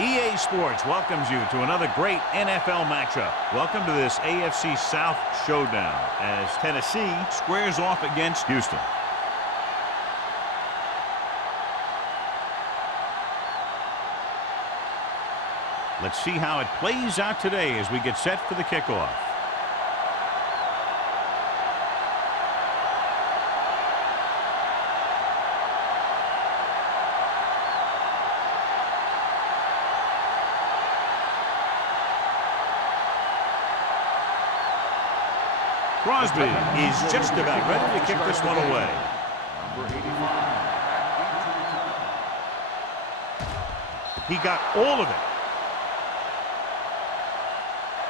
EA Sports welcomes you to another great NFL matchup. Welcome to this AFC South showdown as Tennessee squares off against Houston. Let's see how it plays out today as we get set for the kickoff. Crosby is just about ready to kick this one away. He got all of it.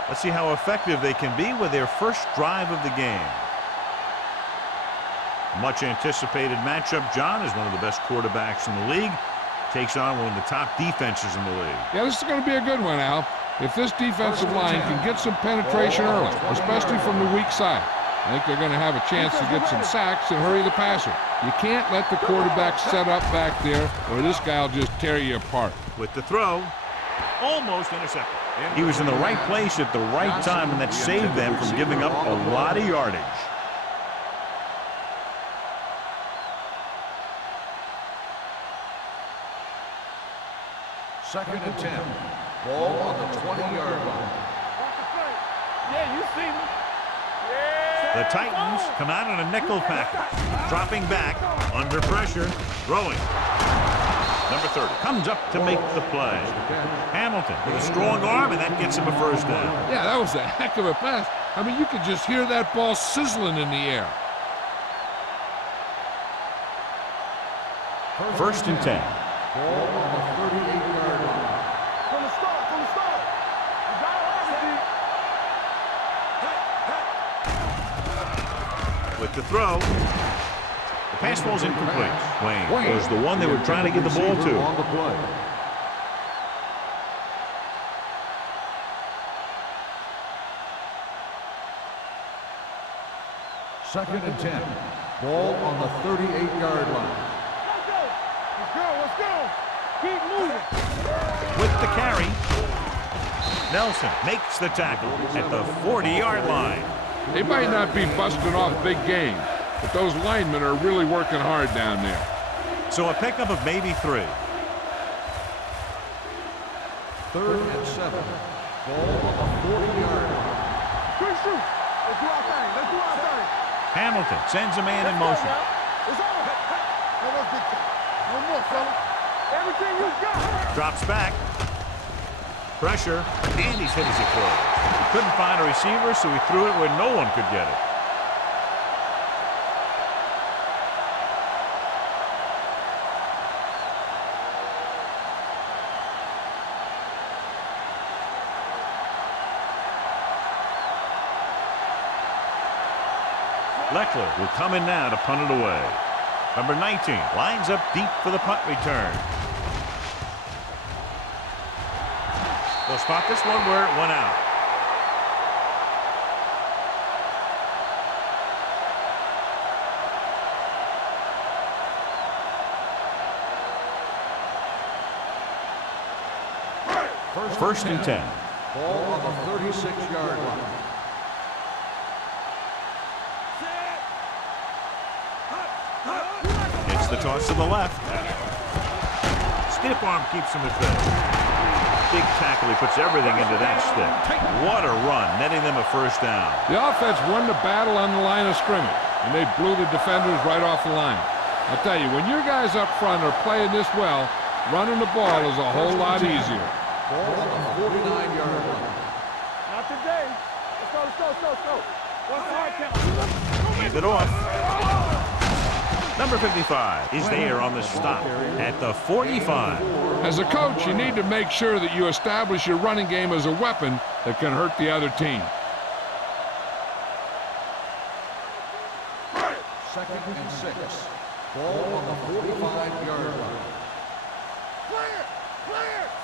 Let's see how effective they can be with their first drive of the game. Much anticipated matchup. John is one of the best quarterbacks in the league. Takes on one of the top defenses in the league. Yeah, this is going to be a good one, Al. If this defensive line can get some penetration early, especially from the weak side, I think they're going to have a chance to get some sacks and hurry the passer. You can't let the quarterback set up back there, or this guy will just tear you apart. With the throw, almost intercepted. He was in the right place at the right time, and that saved them from giving up a lot of yardage. Second and 10. Ball on the 20-yard line. Yeah, you see me. The Titans come out in a nickel package. Dropping back, under pressure, throwing. Number 30 comes up to make the play. Hamilton with a strong arm, and that gets him a first down. Yeah, that was a heck of a pass. I mean, you could just hear that ball sizzling in the air. First and 10. Ball on the 38-yard line. From the start. You got it, With the throw. The pass ball's incomplete. Wayne was the one they were trying to get the ball to. On the play. Second and 10. Ball on the 38-yard line. Let's go. Keep moving. With the carry, Nelson makes the tackle at the 40-yard line. They might not be busting off big games, but those linemen are really working hard down there. So a pickup of maybe 3. Third and 7. Ball on the 40-yard line. Good shoot. Let's do our thing. Hamilton sends a man in motion. It's over. No more big time. No more, fella. Everything you got. Drops back. Pressure. And he's hit as he throws. He couldn't find a receiver, so he threw it where no one could get it. Leckler will come in now to punt it away. Number 19 lines up deep for the punt return. They'll spot this one where it went out. First and 10. Ball on the 36-yard line. It's the toss to the left. Stiff arm keeps him at bay. Big tackle. He puts everything into that stick. What a run, netting them a first down. The offense won the battle on the line of scrimmage, and they blew the defenders right off the line. I'll tell you, when your guys up front are playing this well, running the ball is a whole lot easier. Ball on the 49-yard line. Not today. Let's go. What's the hard count? Hand it off. Number 55 is there on the stop at the 45. As a coach, you need to make sure that you establish your running game as a weapon that can hurt the other team. Second and 6. Ball on the 45-yard line. Clear.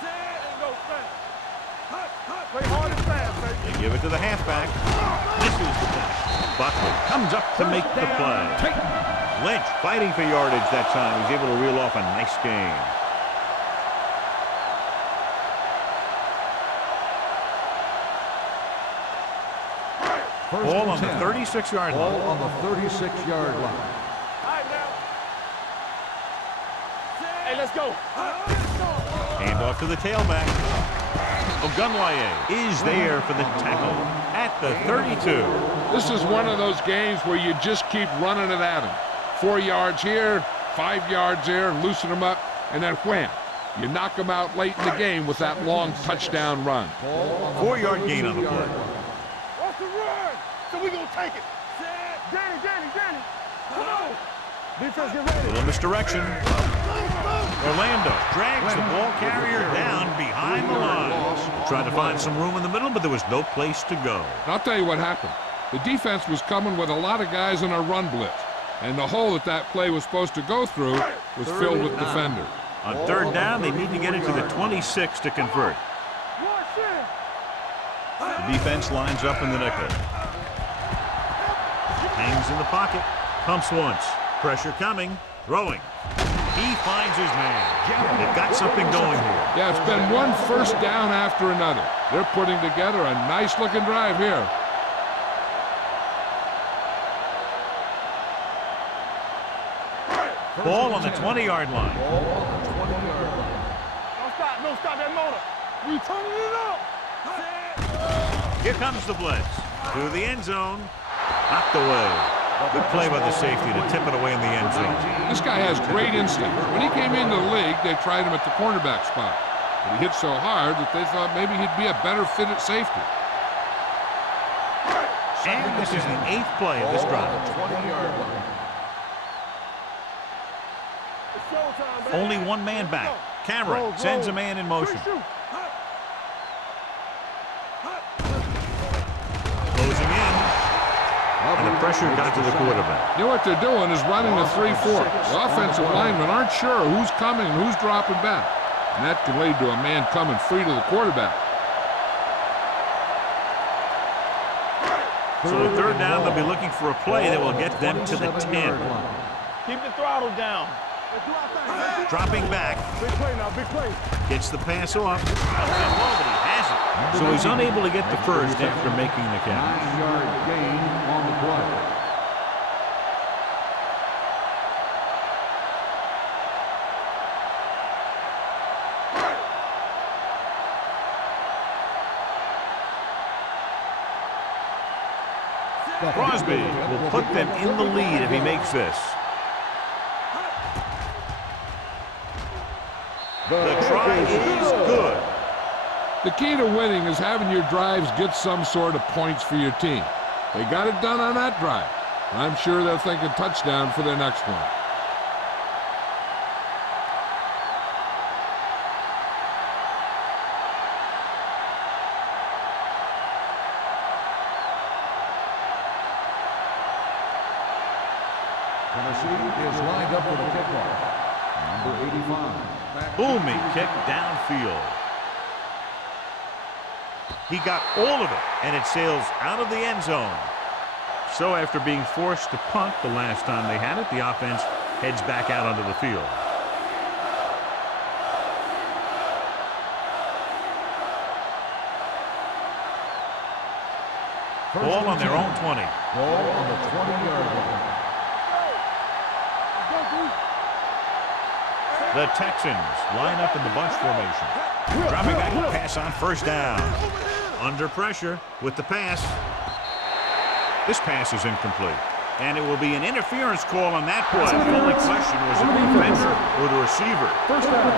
And go fast. Play hard and fast, baby. They give it to the halfback. Misses the tackle. Buckley comes up to make the play. Lynch fighting for yardage that time. He's able to reel off a nice gain. First Ball and on the 10. 36-yard Ball line. on the 36-yard line. Hey, let's go. Hand off to the tailback. Ogunwaye is there for the tackle at the 32. This is one of those games where you just keep running it at him. 4 yards here, 5 yards there, loosen him up, and then wham. You knock him out late in the game with that long touchdown run. 4-yard gain on the play. What's the run? So we gonna take it. Danny. Come on. Defense, get ready. Little misdirection. Orlando drags the ball carrier down behind the line. Tried to find some room in the middle, but there was no place to go. And I'll tell you what happened. The defense was coming with a lot of guys in a run blitz, and the hole that play was supposed to go through was filled with defenders. On 3rd down, they need to get it to the 26 to convert. The defense lines up in the nickel. Hangs in the pocket. Pumps once. Pressure coming. Throwing. He finds his man. They've got something going here. Yeah, it's been one first down after another. They're putting together a nice-looking drive here. Ball on the 20-yard line. Don't stop that motor. We turning it up. Here comes the blitz. To the end zone. Knocked away. Good play by the safety to tip it away in the end zone. This guy has great instinct. When he came into the league, they tried him at the cornerback spot. But he hit so hard that they thought maybe he'd be a better fit at safety. And this is the 8th play of this drive. Only one man back. Cameron sends a man in motion. Closing in. And the pressure got to the quarterback. You know what they're doing is running a 3-4. The offensive linemen aren't sure who's coming and who's dropping back. And that can lead to a man coming free to the quarterback. So on 3rd down, they'll be looking for a play that will get them to the 10. Keep the throttle down. Dropping back. Big play now, big play. Gets the pass off. And nobody has it. So he's unable to get the first after making the catch. 9-yard gain on the play. Crosby will put them in the lead if he makes this. The try is good. The key to winning is having your drives get some sort of points for your team. They got it done on that drive. I'm sure they'll think a touchdown for their next one. Tennessee is lined up for the kickoff. Number 85. Booming kick downfield. He got all of it, and it sails out of the end zone. So after being forced to punt the last time they had it, the offense heads back out onto the field. Ball on their own 20. Ball on the 20-yard line. The Texans line up in the bunch formation. Dropping back to pass on 1st down. Under pressure with the pass. This pass is incomplete. And it will be an interference call on that play. The only question was it the defender or the receiver. First down.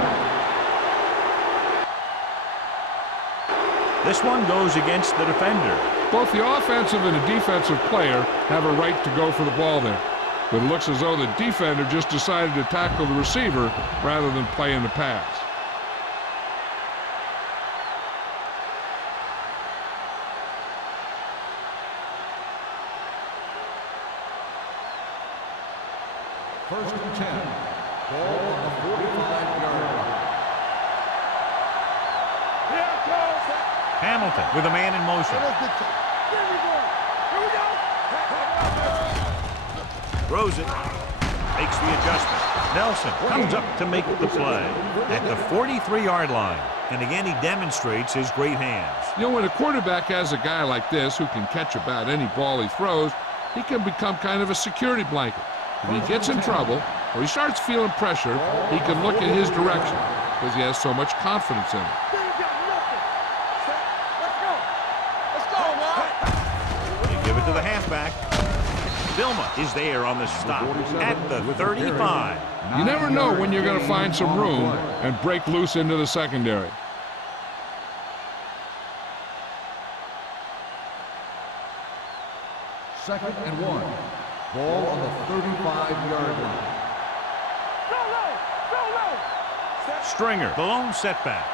This one goes against the defender. Both the offensive and the defensive player have a right to go for the ball there. But it looks as though the defender just decided to tackle the receiver rather than playing the pass. First and 10. Ball on the 45-yard line. Hamilton with a man in motion. Throws it. Makes the adjustment. Nelson comes up to make the play at the 43-yard line. And again, he demonstrates his great hands. You know, when a quarterback has a guy like this who can catch about any ball he throws, he can become kind of a security blanket. If he gets in trouble or he starts feeling pressure, he can look in his direction because he has so much confidence in him. They give it to the halfback. Vilma is there on the stop at the 35. You never know when you're going to find some room and break loose into the secondary. Second and 1. Ball on the 35-yard line. Stringer, the lone setback.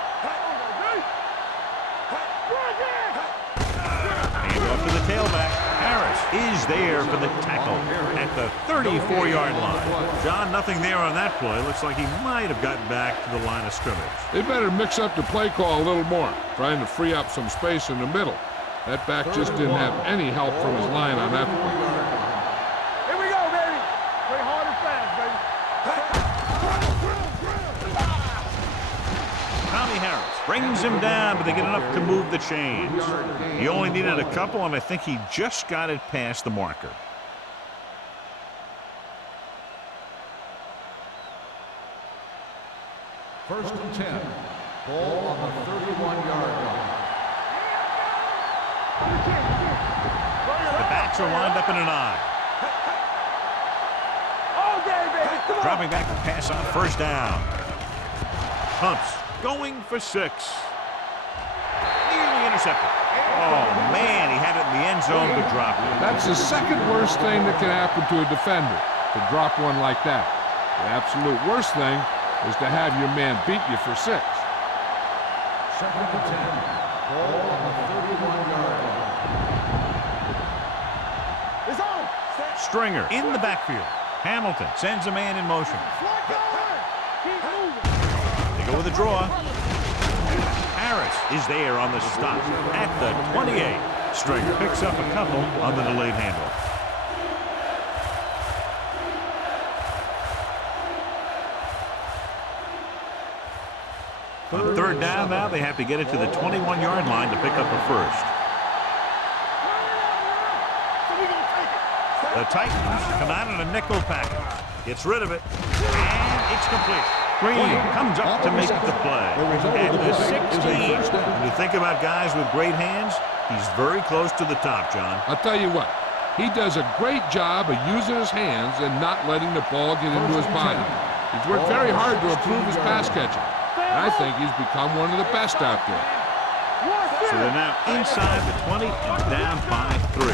Hand off to the tailback. Harris is there for the tackle at the 34-yard line. John, nothing there on that play. Looks like he might have gotten back to the line of scrimmage. They better mix up the play call a little more, trying to free up some space in the middle. That back just didn't have any help from his line on that play. Here we go, baby. Play hard and fast, baby. Tommy Harris brings him down, but they get enough to move the chains. He only needed a couple, and I think he just got it past the marker. First and 10. Ball on the 31-yard line. The backs are lined up in an eye. Dropping back to pass on first down. Pumps. Going for 6. Nearly intercepted. Oh, man, he had it in the end zone to drop it. That's the second worst thing that can happen to a defender, to drop one like that. The absolute worst thing is to have your man beat you for 6. Second and 10. Ball on the 31-yard line. It's on. Stringer in the backfield. Hamilton sends a man in motion. Keep moving. They go with a draw. Harris is there on the stop at the 28. Stringer picks up a couple on the delayed handoff. On third down now, they have to get it to the 21-yard line to pick up a first. The Titans come out in a nickel package. Gets rid of it, and it's complete. Green comes up to make the play at the 16. When you think about guys with great hands, he's very close to the top, John. I'll tell you what, he does a great job of using his hands and not letting the ball get into his body. He's worked very hard to improve his pass catching, and I think he's become one of the best out there. So they're now inside the 20 and down by 3.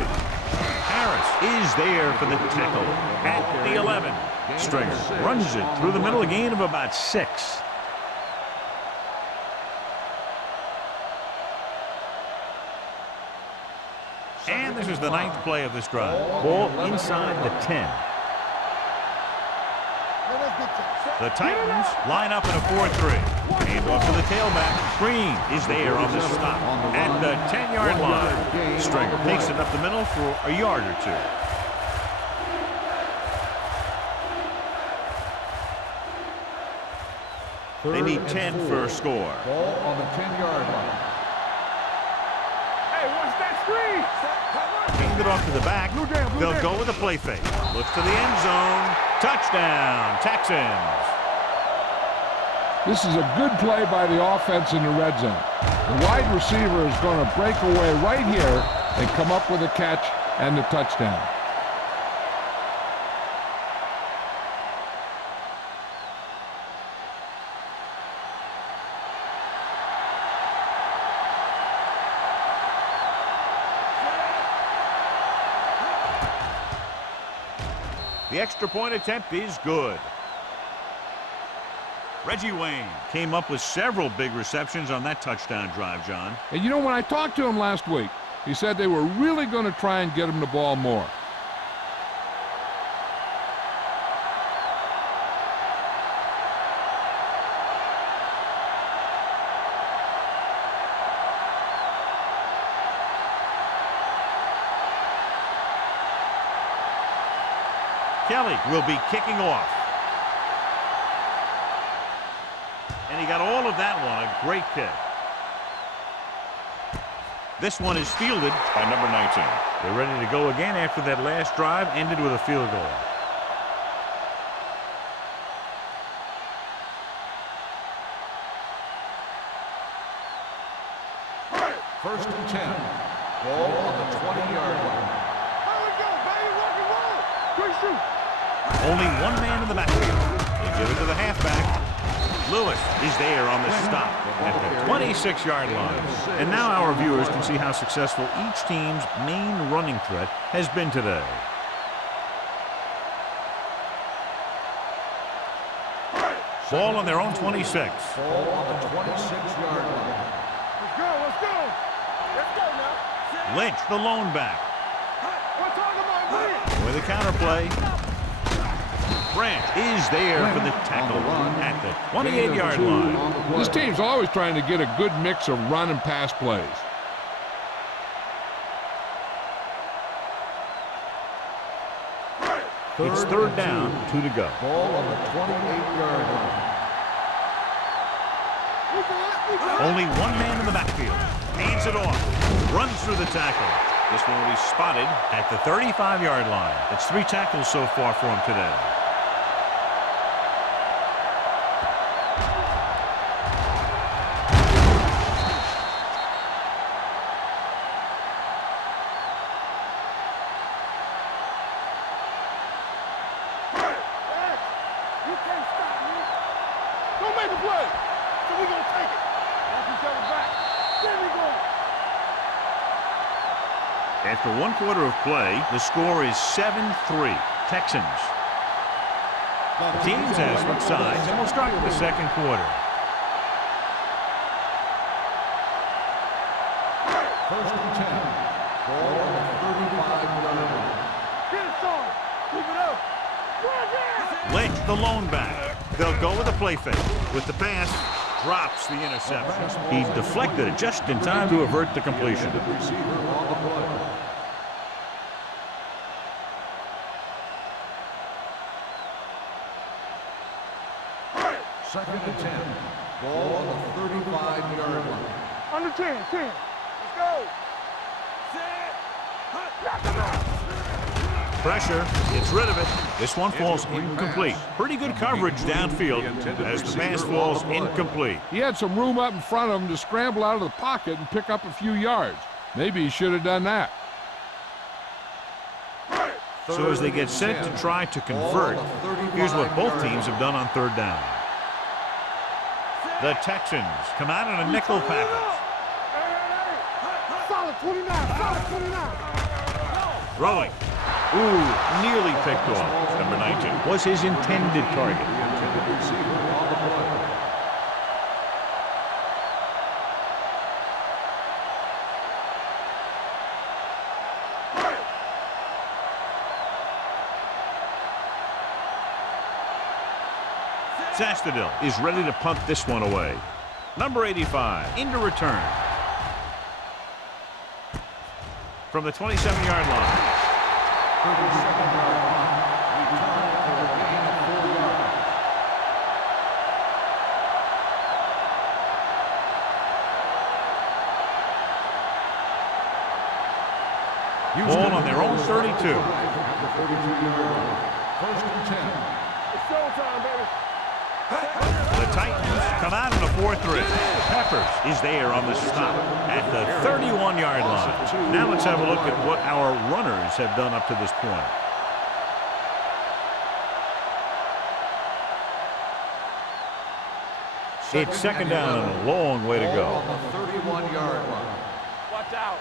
Harris is there for the tackle at the 11. Stringer runs it through the middle, a gain of about 6. And this is the 9th play of this drive. Ball inside the 10. The Titans line up in a 4-3. Hand off to the tailback. Green is there on the stop at the 10-yard line. Stringer takes it up the middle for a yard or 2. They need 10 for a score. Ball on the 10-yard line. Hey, watch that screen. Hand it off to the back. They'll go with a play fake. Looks to the end zone. Touchdown, Texans. This is a good play by the offense in the red zone. The wide receiver is going to break away right here and come up with a catch and the touchdown. The extra point attempt is good. Reggie Wayne came up with several big receptions on that touchdown drive, John. And you know, when I talked to him last week, he said they were really going to try and get him the ball more. Kelly will be kicking off. And And he got all of that one. A great kick. This one is fielded by number 19. They're ready to go again after that last drive ended with a field goal. First and 10. Ball on the 20-yard line. Here we go, baby. Rock and roll. Quick shoot. Only one man in the backfield. They give it to the halfback. Lewis is there on the stop at the 26-yard line. And now our viewers can see how successful each team's main running threat has been today. Ball on their own 26. Ball on the 26-yard line. Let's go, let's go. Let's go now. Lynch, the lone back. We're talking about me. With a counterplay. Branch is there for the tackle at the 28-yard line. This team's always trying to get a good mix of run and pass plays. It's third down, 2 to go. Ball on the 28-yard line. Only one man in the backfield. Hands it off. Runs through the tackle. This one will be spotted at the 35-yard line. That's 3 tackles so far for him today. You can't stop me. Don't make a play. So we're going to take it. Walk each other back. There we go. After 1 quarter of play, the score is 7-3. Texans. The teams have switched sides, and we'll start with the second quarter. First and 10. Ball on the 35-yard line. Get it, son. Keep it up. Right there. Lynch, the lone back. They'll go with a play fake. With the pass, drops the interception. He deflected it just in time to avert the completion. Receiver on the play. Second and 10. Ball on the 35-yard line. Under 10, 10. Let's go. Pressure, gets rid of it. This one falls incomplete. Pretty good coverage downfield as the pass falls incomplete. He had some room up in front of him to scramble out of the pocket and pick up a few yards. Maybe he should have done that. So as they get set to try to convert, here's what both teams have done on third down. The Texans come out in a nickel package. Solid 29, solid 29. Throwing. Ooh, nearly picked off. Number 19 was his intended target. Zastadil is ready to punt this one away. Number 85 into return. From the 27-yard line. 37-yard line. Return for a gain of 4 yards. Ball on their own 32. The 32-yard line. First and 10. It's showtime, baby. The Titans come out in a 4-3. Peppers is there on the stop at the 31-yard line. Now let's have a look at what our runners have done up to this point. It's second down and a long way to go. On the 31-yard line. Watch out.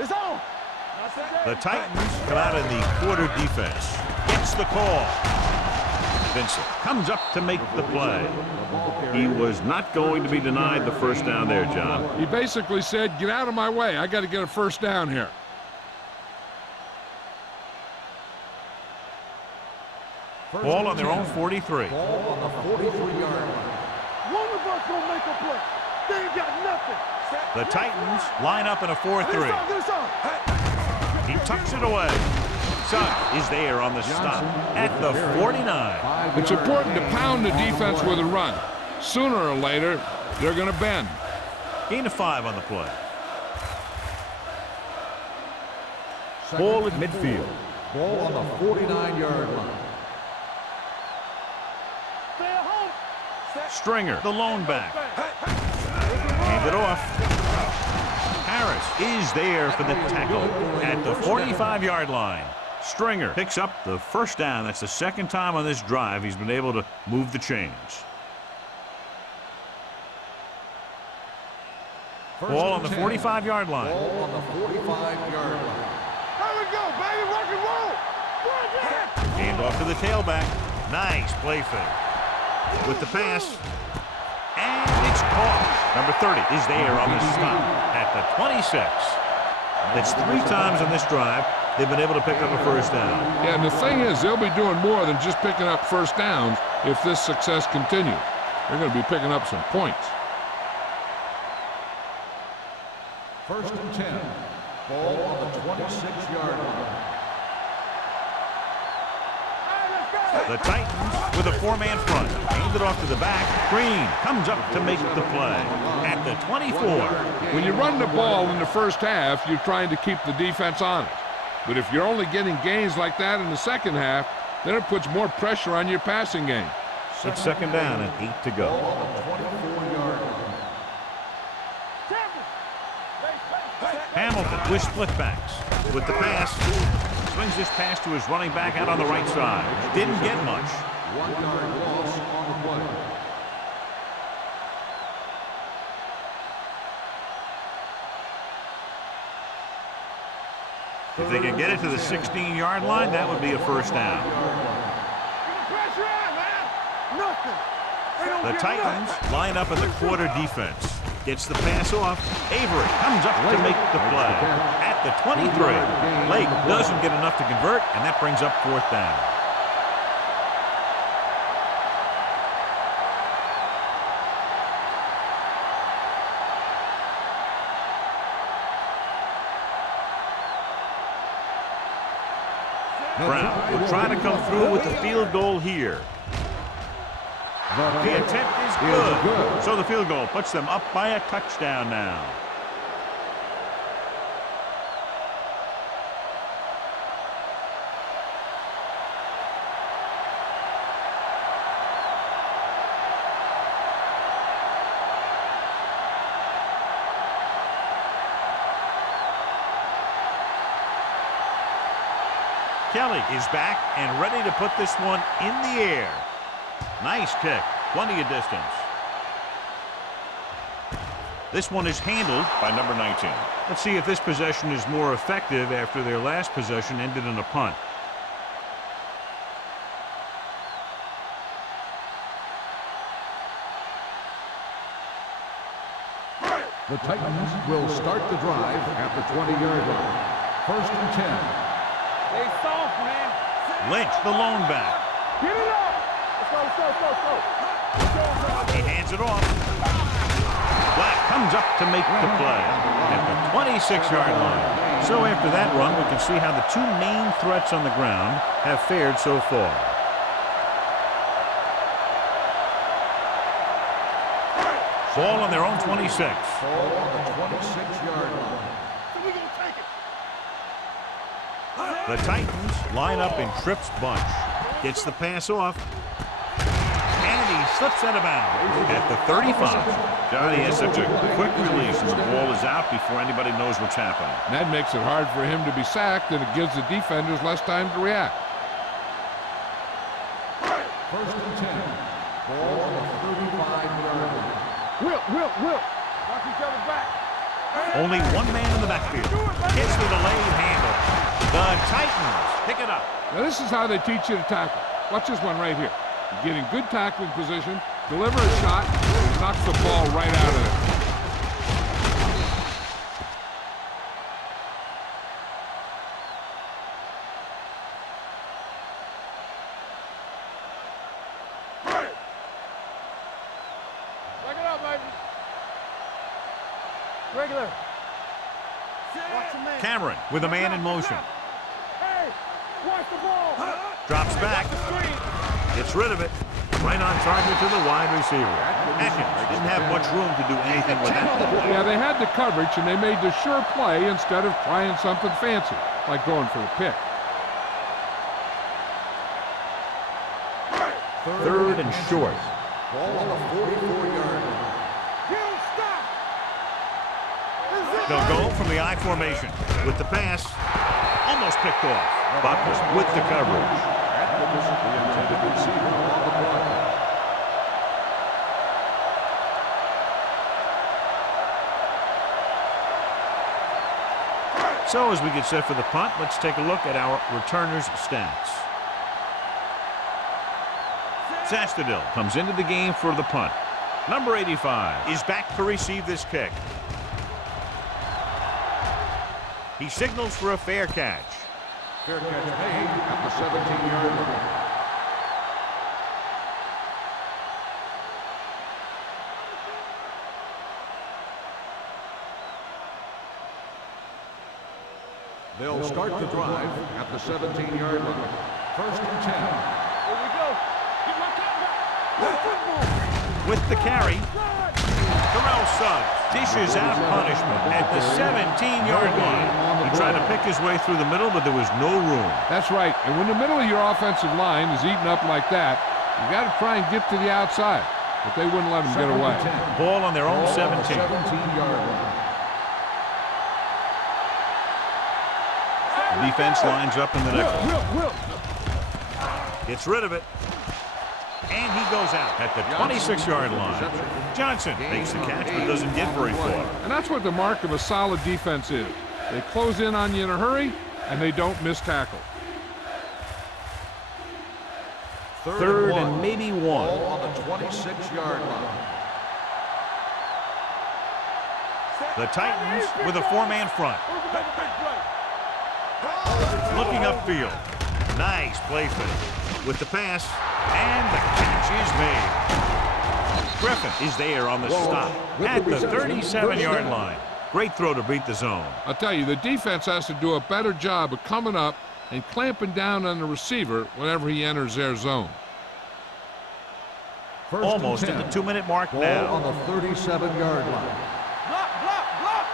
It's on. The Titans come out in the quarter defense. Gets the call. Vincent comes up to make the play. He was not going to be denied the first down there, John. He basically said, get out of my way. I got to get a first down here. Ball on their own 43. Ball on the 43-yard line. One of us gonna make a play. They ain't got nothing. The Titans line up in a 4-3. Get us on. He tucks it away. Sugg is there on the stop at the 49. It's important to pound the defense with a run. Sooner or later, they're going to bend. Gain of 5 on the play. Ball at midfield. Ball on the 49-yard line. Stringer, the lone back. Hand it off. Harris is there for the tackle at the 45-yard line. Stringer picks up the first down. That's the second time on this drive he's been able to move the chains. Ball on the 45-yard line. Ball on the 45-yard line. There we go, baby. Rock and roll. Hand off to the tailback. Nice play fake. With the pass. And it's caught. Number 30 is there on the stop at the 26. That's 3 times on this drive they've been able to pick up a first down. Yeah, and the thing is, they'll be doing more than just picking up first downs if this success continues. They're going to be picking up some points. First and 10. Ball on the 26-yard line. The Titans with a 4-man front. Hand it off to the back. Green comes up to make the play at the 24. When you run the ball in the first half, you're trying to keep the defense honest. But if you're only getting gains like that in the second half, then it puts more pressure on your passing game. It's second down and 8 to go. Ball on the 24-yard line. Hamilton with split backs. With the pass. Swings this pass to his running back out on the right side. Didn't get much. 1-yard loss on the play. If they can get it to the 16-yard line, that would be a first down. Pressure on, man. Nothing. They don't The get Titans nothing. line up in the quarter defense. Gets the pass off. Avery comes up to make the play at the 23. Lake doesn't get enough to convert, and that brings up 4th down. Brown will try to come through with the field goal here. The attempt is good. So the field goal puts them up by a touchdown now. Kelly is back and ready to put this one in the air. Nice kick. Plenty of distance. This one is handled by number 19. Let's see if this possession is more effective after their last possession ended in a punt. The Titans will start the drive at the 20-yard line. First and 10. They soft, man. Lynch, the lone back. Get it up. Let's go. He hands it off. Black comes up to make the play at the 26-yard line. So after that run, we can see how the 2 main threats on the ground have fared so far. Ball on their own 26. Ball on the 26-yard line. We gonna take it. The Titans line up in Tripp's bunch. Gets the pass off. And he slips out of bounds at the 35. Johnny has such a quick release and the ball is out before anybody knows what's happening. And that makes it hard for him to be sacked, and it gives the defenders less time to react. First and 10. Ball on the 35-yard line. Whip. Watch each other back. Only 1 man in the backfield. Gets the delayed handle. The Titans pick it up. Now this is how they teach you to tackle. Watch this one right here. You get in good tackling position, deliver a shot, and knocks the ball right out of there. Back it up, baby. Regular. Watch the man. Cameron with a man in motion. Hey, watch the ball. Drops back. Screen. Gets rid of it. Right on target to the wide receiver. Atkins didn't have much room to do anything with that. Yeah, they had the coverage, and they made the sure play instead of trying something fancy, like going for the pick. Third and short. Ball on the 44-yard line. They'll go from the I formation with the pass. Almost picked off. Buckles with the coverage. Atkins, the intended receiver on the play. So as we get set for the punt, let's take a look at our returners' stats. Zastadil comes into the game for the punt. Number 85 is back to receive this kick. He signals for a fair catch. Fair catch made at the 17-yard line. They'll start the drive at the 17-yard line. First and 10. Here we go. Get my With the carry, Terrell Suggs dishes out punishment at the 17-yard line. He tried to pick his way through the middle, but there was no room. That's right. And when the middle of your offensive line is eaten up like that, you got to try and get to the outside. But they wouldn't let him get away. Ball on their own 17. 17-yard line. The defense lines up in the nickel. Gets rid of it. And he goes out at the 26-yard line. Johnson makes the catch but doesn't get very far. And that's what the mark of a solid defense is. They close in on you in a hurry, and they don't miss tackle. Third and maybe one. Ball on the 26-yard line. The Titans with a four-man front. Looking upfield. Nice play fake. With the pass, and the catch is made. Griffin is there on the stop at the 37-yard line. Great throw to beat the zone. I'll tell you, the defense has to do a better job of coming up and clamping down on the receiver whenever he enters their zone. Almost at the 2-minute mark Ball now. on the 37-yard line. Block, block, block.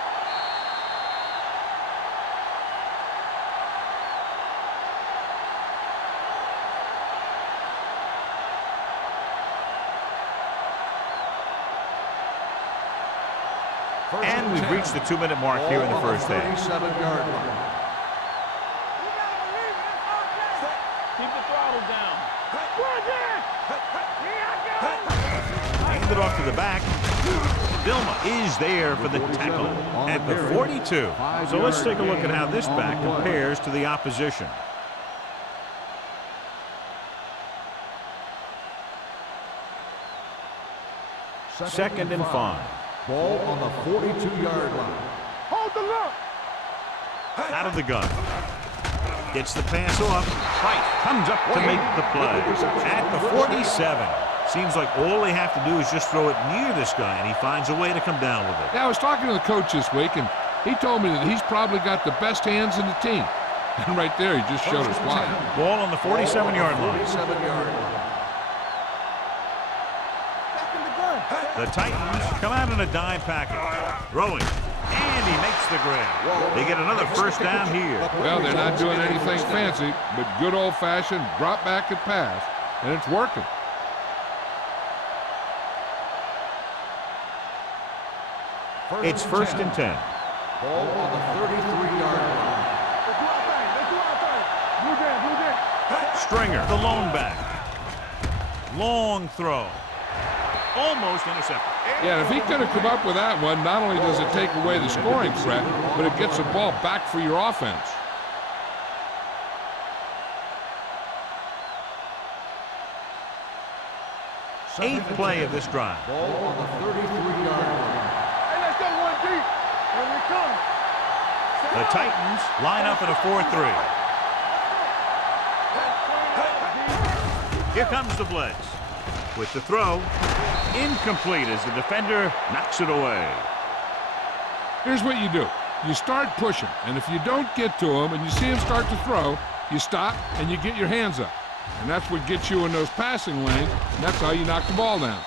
And we've reached the 2-minute mark here in the first half. 37-yard line. Keep the throttle down. Hand it off to the back. Dilma is there for the tackle at the 42. So let's take a look at how this back compares to the opposition. Second and 5. Ball on the 42-yard line. Hold the look. Out of the gun. Gets the pass off. Right. Comes up to make the play. At the 47. Seems like all they have to do is just throw it near this guy, and he finds a way to come down with it. Yeah, I was talking to the coach this week, and he told me that he's probably got the best hands in the team. And right there, he just showed us why. Ball on the 47-yard line. 47-yard line. The Titans come out in a dime package. Throwing. And he makes the grab. They get another first down here. Well, they're not doing anything fancy, but good old-fashioned drop back and pass, and it's working. It's first and 10. Ball on the 33-yard line. Let's do our thing. Let's do our thing. Blue down, blue down. Stringer, the lone back. Long throw. Almost intercepted. Yeah, if he could have come up with that one, not only does it take away the scoring threat, but it gets the ball back for your offense. Eighth play of this drive. Ball on the 33-yard line. Hey, let's go one deep. Here we come. The Titans line up in a 4-3. Here comes the blitz. With the throw, incomplete as the defender knocks it away. Here's what you do. You start pushing, and if you don't get to him and you see him start to throw, you stop and you get your hands up. And that's what gets you in those passing lanes, and that's how you knock the ball down.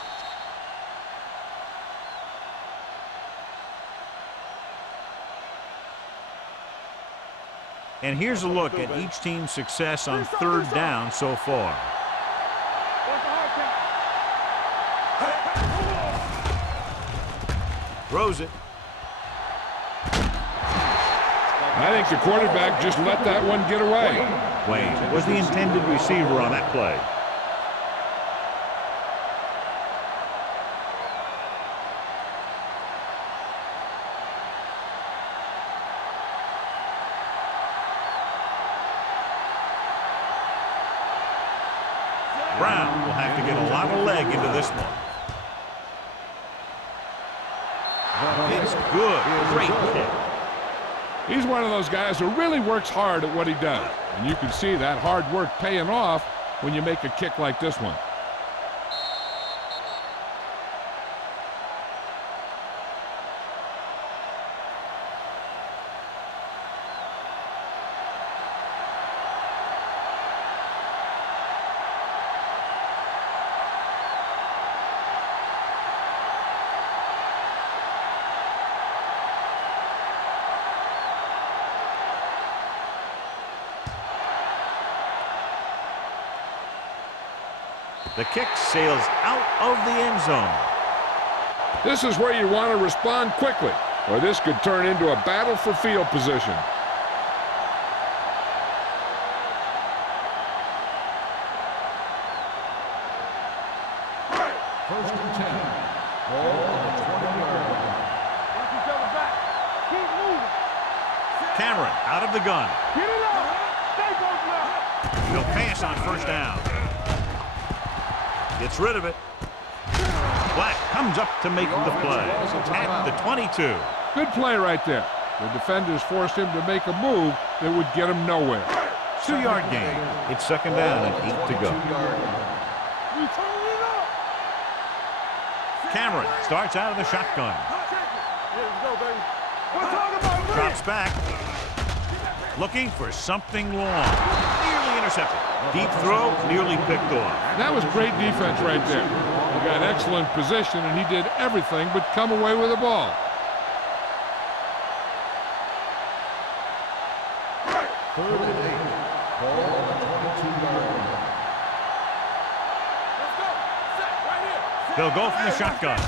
And here's a look at each team's success on third down so far. Throws it. I think the quarterback just let that one get away. Wayne was the intended receiver on that play. Brown will have to get a lot of leg into this one. It's good. Great kick. He's one of those guys who really works hard at what he does. And you can see that hard work paying off when you make a kick like this one. The kick sails out of the end zone. This is where you want to respond quickly, or this could turn into a battle for field position. First and 10. Ball on the 20-yard line. Watch each other back. Keep moving. Cameron out of the gun. Get it up. Stay close now. He'll pass on first down. Gets rid of it. Black comes up to make the play at the 22. Good play right there. The defenders forced him to make a move that would get him nowhere. 2-yard gain. It's second down and 8 to go. We turn it up. Cameron starts out of the shotgun. Here we go, baby. We're talking about Drops back. Looking for something long. Nearly intercepted. Deep throw, nearly picked off. That was great defense right there. He got excellent position, and he did everything but come away with the ball. Third and 8. Ball on the 22-yard line. Let's go. Set right here. They'll go from the shotgun.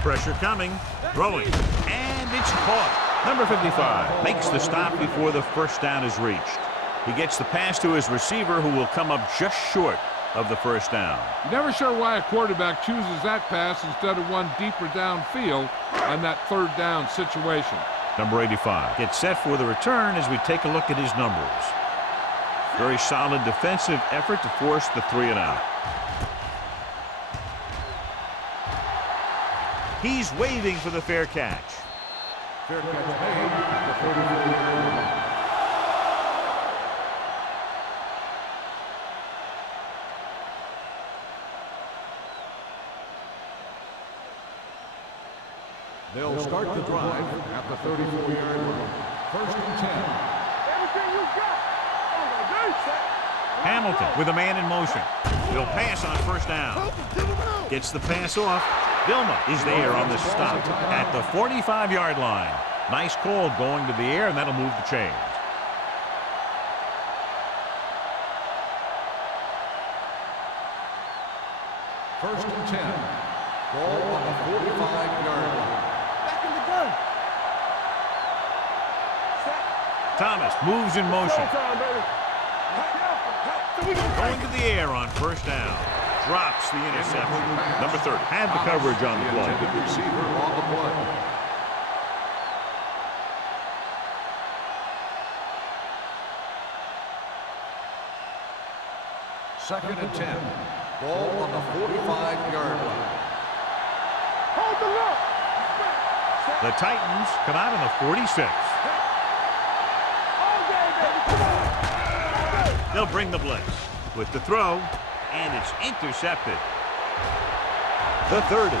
Pressure coming. Throwing. And it's caught. Number 55 makes the stop before the first down is reached. He gets the pass to his receiver, who will come up just short of the first down. You're never sure why a quarterback chooses that pass instead of one deeper downfield on that third down situation. Number 85 gets set for the return as we take a look at his numbers. Very solid defensive effort to force the 3-and-out. He's waving for the fair catch. Fair catch made at the 34-yard line. They'll start the drive at the 34-yard line. First and 10. Everything you got. Hamilton with a man in motion. He'll pass on first down. Gets the pass off. Vilma is there on the stop at the 45-yard line. Nice call going to the air, and that'll move the chains. First and 10. Ball on the 45-yard line. Back in the gun. Thomas moves in motion. Showtime, baby. So we gonna Going to the air on first down. Drops the interception. Number 30 had the coverage on the play. Intended receiver on the play. Second and 10. Ball on the 45-yard line. hold the look. The Titans come out on the 46. All day, baby. Come on. They'll bring the blitz with the throw, and it's intercepted. The 30,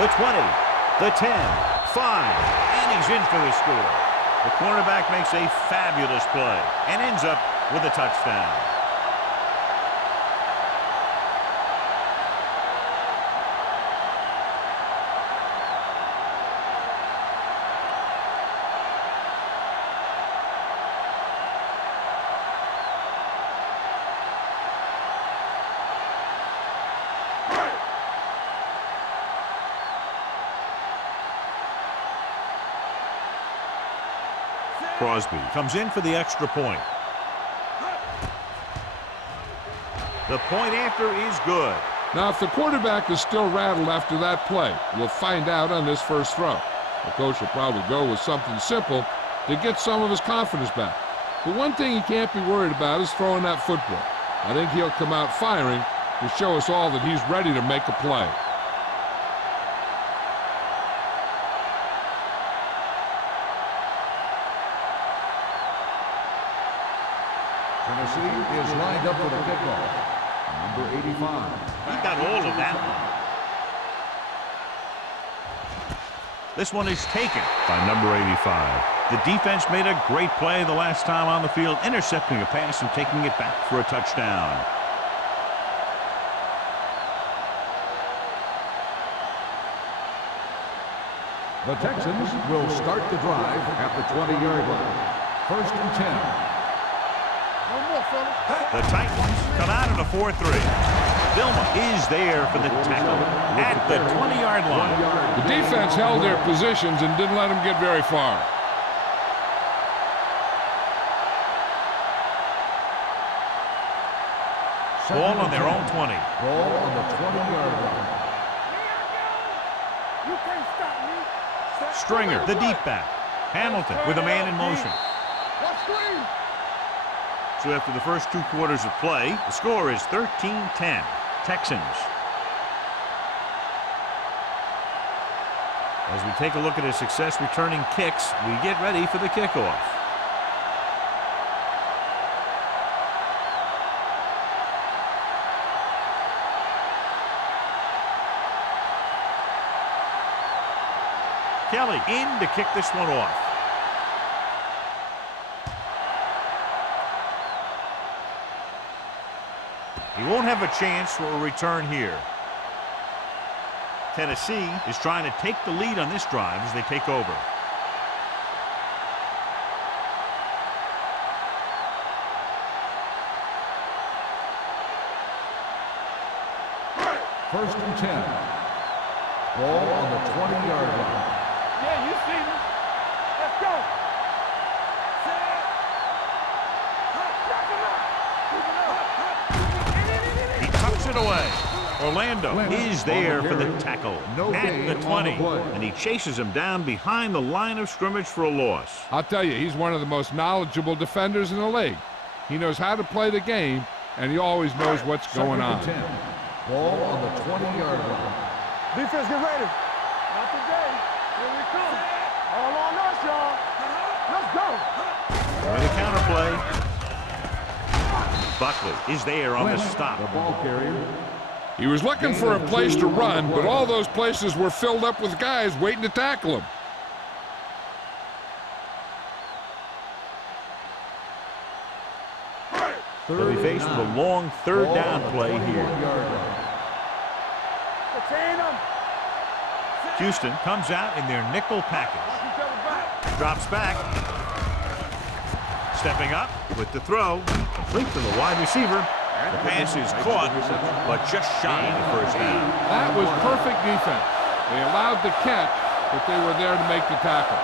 the 20, the 10, 5, and he's in for the score. The cornerback makes a fabulous play and ends up with a touchdown. Crosby comes in for the extra point. The point after is good. Now, if the quarterback is still rattled after that play, we'll find out on this first throw. The coach will probably go with something simple to get some of his confidence back. But one thing he can't be worried about is throwing that football. I think he'll come out firing to show us all that he's ready to make a play. Tennessee is lined up for the kickoff. Number 85. He got all of that one. This one is taken by number 85. The defense made a great play the last time on the field, intercepting a pass and taking it back for a touchdown. The Texans will start the drive at the 20-yard line. 1st and 10. The Titans come out in a 4-3. Vilma is there for the tackle at the 20-yard line. The defense held their positions and didn't let them get very far. Ball on their own 20. Ball on the 20-yard line. You can't stop me. Stringer, the deep back. Hamilton with a man in motion. What screen? So after the first 2 quarters of play, the score is 13-10. Texans. As we take a look at his success returning kicks, we get ready for the kickoff. Kelly in to kick this one off. He won't have a chance for a return here. Tennessee is trying to take the lead on this drive as they take over. First and 10. Ball on the 20-yard line. Yeah, you see me. Let's go. He tucks it away. Orlando is there for the tackle at the 20. And he chases him down behind the line of scrimmage for a loss. I'll tell you, he's one of the most knowledgeable defenders in the league. He knows how to play the game, and he always knows what's going on. 10. Ball on the 20-yard line. Defense, get ready. Not today. Here we come. All on us, y'all. Let's go. With a counterplay. Buckley is there on the stop. The ball carrier. He was looking for a place to run, but all those places were filled up with guys waiting to tackle him. They'll be faced with a long third down play here. Houston comes out in their nickel package. Drops back. Stepping up with the throw. Complete to the wide receiver. The pass is caught, but just shy of the first down. That was perfect defense. They allowed the catch, but they were there to make the tackle.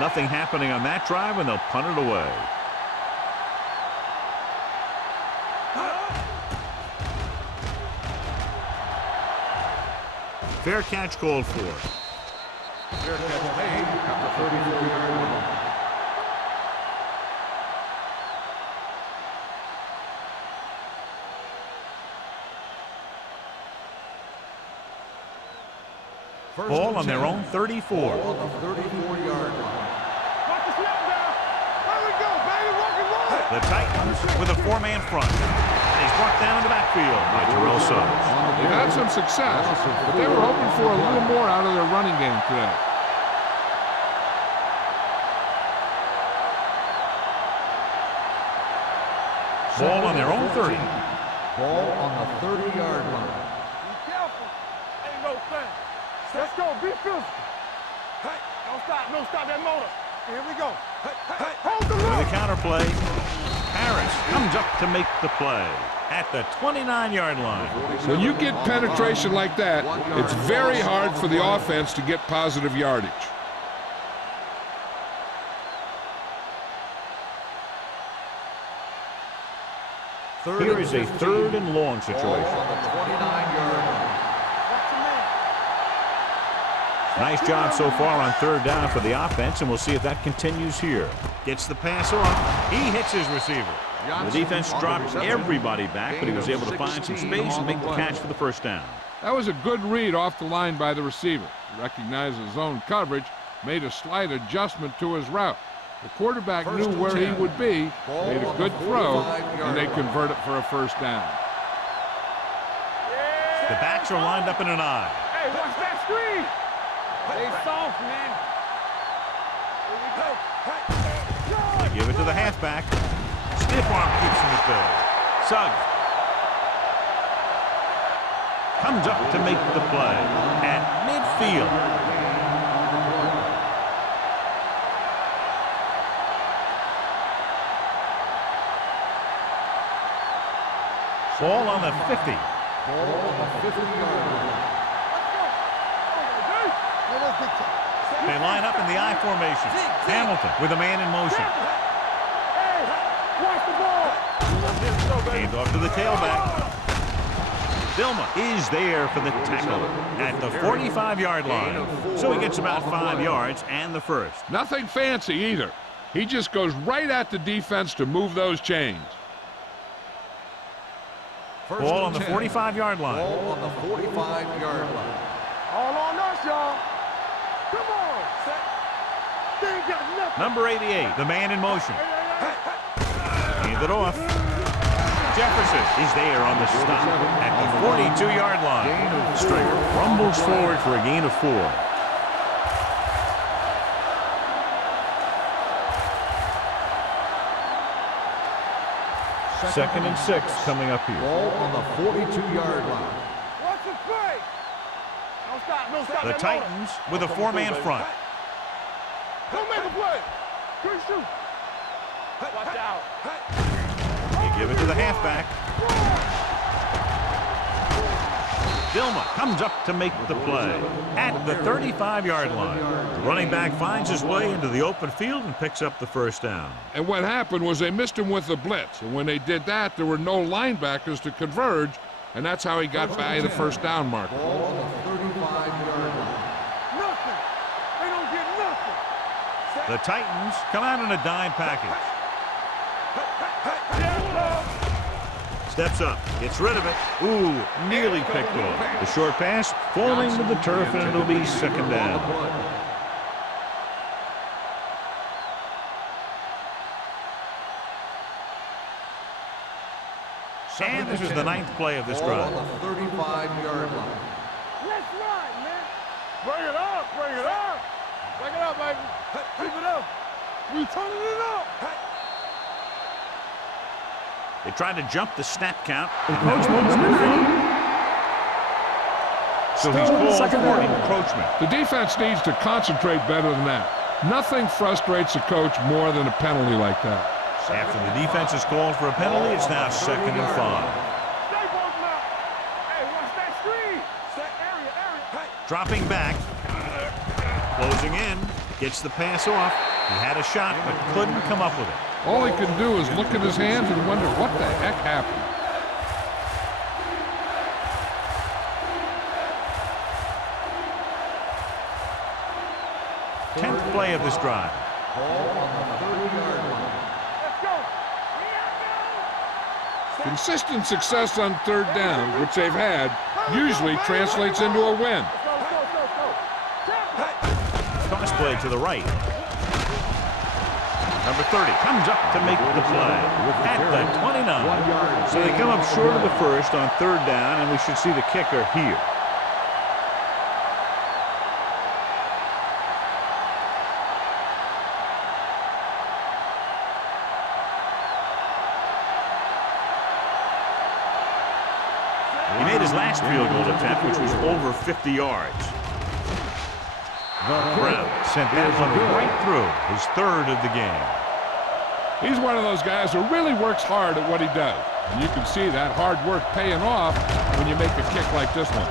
Nothing happening on that drive, and they'll punt it away. Fair catch called for. Fair catch made at the 34-yard line. Ball on their own 34. Ball on the 34-yard line. Watch the snap down. There we go, baby. Rock and roll. The Titans with a 4-man front. And he's brought down in the backfield by Terrell Suggs. They've had some success, but they were hoping for a little more out of their running game today. Ball on their own 30. Ball on the 30-yard line. Be careful. Ain't no thing. Let's go. Be physical. Hey, don't stop. Don't stop that motor. Here we go. Hey, hold the With rope. a counterplay. Harris comes up to make the play at the 29-yard line. When you get penetration like that, it's very hard for the offense to get positive yardage. Here is a 3rd and long situation. Nice job so far on 3rd down for the offense, and we'll see if that continues here. Gets the pass off. He hits his receiver. The defense dropped everybody back, but he was able to find some space and make the catch for the 1st down. That was a good read off the line by the receiver. He recognized his zone coverage, made a slight adjustment to his route. The quarterback knew where he would be, made a good throw, and they convert it for a 1st down. The backs are lined up in an I. Hey, watch that screen. Stay soft, man. Here we go. They give it to the halfback. Stiff arm keeps him at bay. Suggs comes up to make the play at midfield. Ball on the 50. They line up in the I formation. Hamilton with a man in motion. Hands off to the tailback. Dilma is there for the tackle at the 45-yard line. So he gets about 5 yards and the 1st. Nothing fancy either. He just goes right at the defense to move those chains. Ball on the 45-yard line. Ball on the 45-yard line. All on us, y'all. Come on. They ain't got nothing. Number 88, the man in motion. Hand it off. Jefferson is there on the stop at the 42-yard line. Stringer rumbles forward for a gain of 4. Second and 6 coming up here. Ball on the 42-yard line. Watch the play. Don't stop. Don't stop. The Titans with a 4-man front. Don't make a play. Good shoot. Watch out. They give it to the halfback. Dilma comes up to make the play at the 35-yard line. The running back finds his way into the open field and picks up the 1st down. And what happened was they missed him with the blitz. And when they did that, there were no linebackers to converge, and that's how he got by the 1st down marker. Ball on the 35-yard line. Nothing. They don't get nothing. The Titans come out in a dime package. Steps up, gets rid of it. Ooh, nearly picked off. The short pass falling to the turf, and it'll be 2nd down. And this is the 9th play of this drive. Ball on the 35-yard line. Let's ride, man. Bring it up. Bring it up. Bring it up, baby. Keep it up. We turning it up. They tried to jump the snap count. Encroachment number 9. So he's called for encroachment. The defense needs to concentrate better than that. Nothing frustrates a coach more than a penalty like that. After the defense is called for a penalty, it's now 2nd and 5. Stay both now. Hey, watch that screen. Set area. Dropping back. Closing in. Gets the pass off. He had a shot, but couldn't come up with it. All he can do is look at his hands and wonder what the heck happened. 10th play of this drive. Ball on the 30-yard line. Let's go. Consistent success on 3rd down, which they've had, usually translates into a win. Toss play to the right. Number 30 comes up to make the play at the 29. So they come up short of the 1st on 3rd down, and we should see the kicker here. He made his last field goal attempt, which was over 50 yards. Brown sent that one right through, his 3rd of the game. He's one of those guys who really works hard at what he does. And you can see that hard work paying off when you make a kick like this one.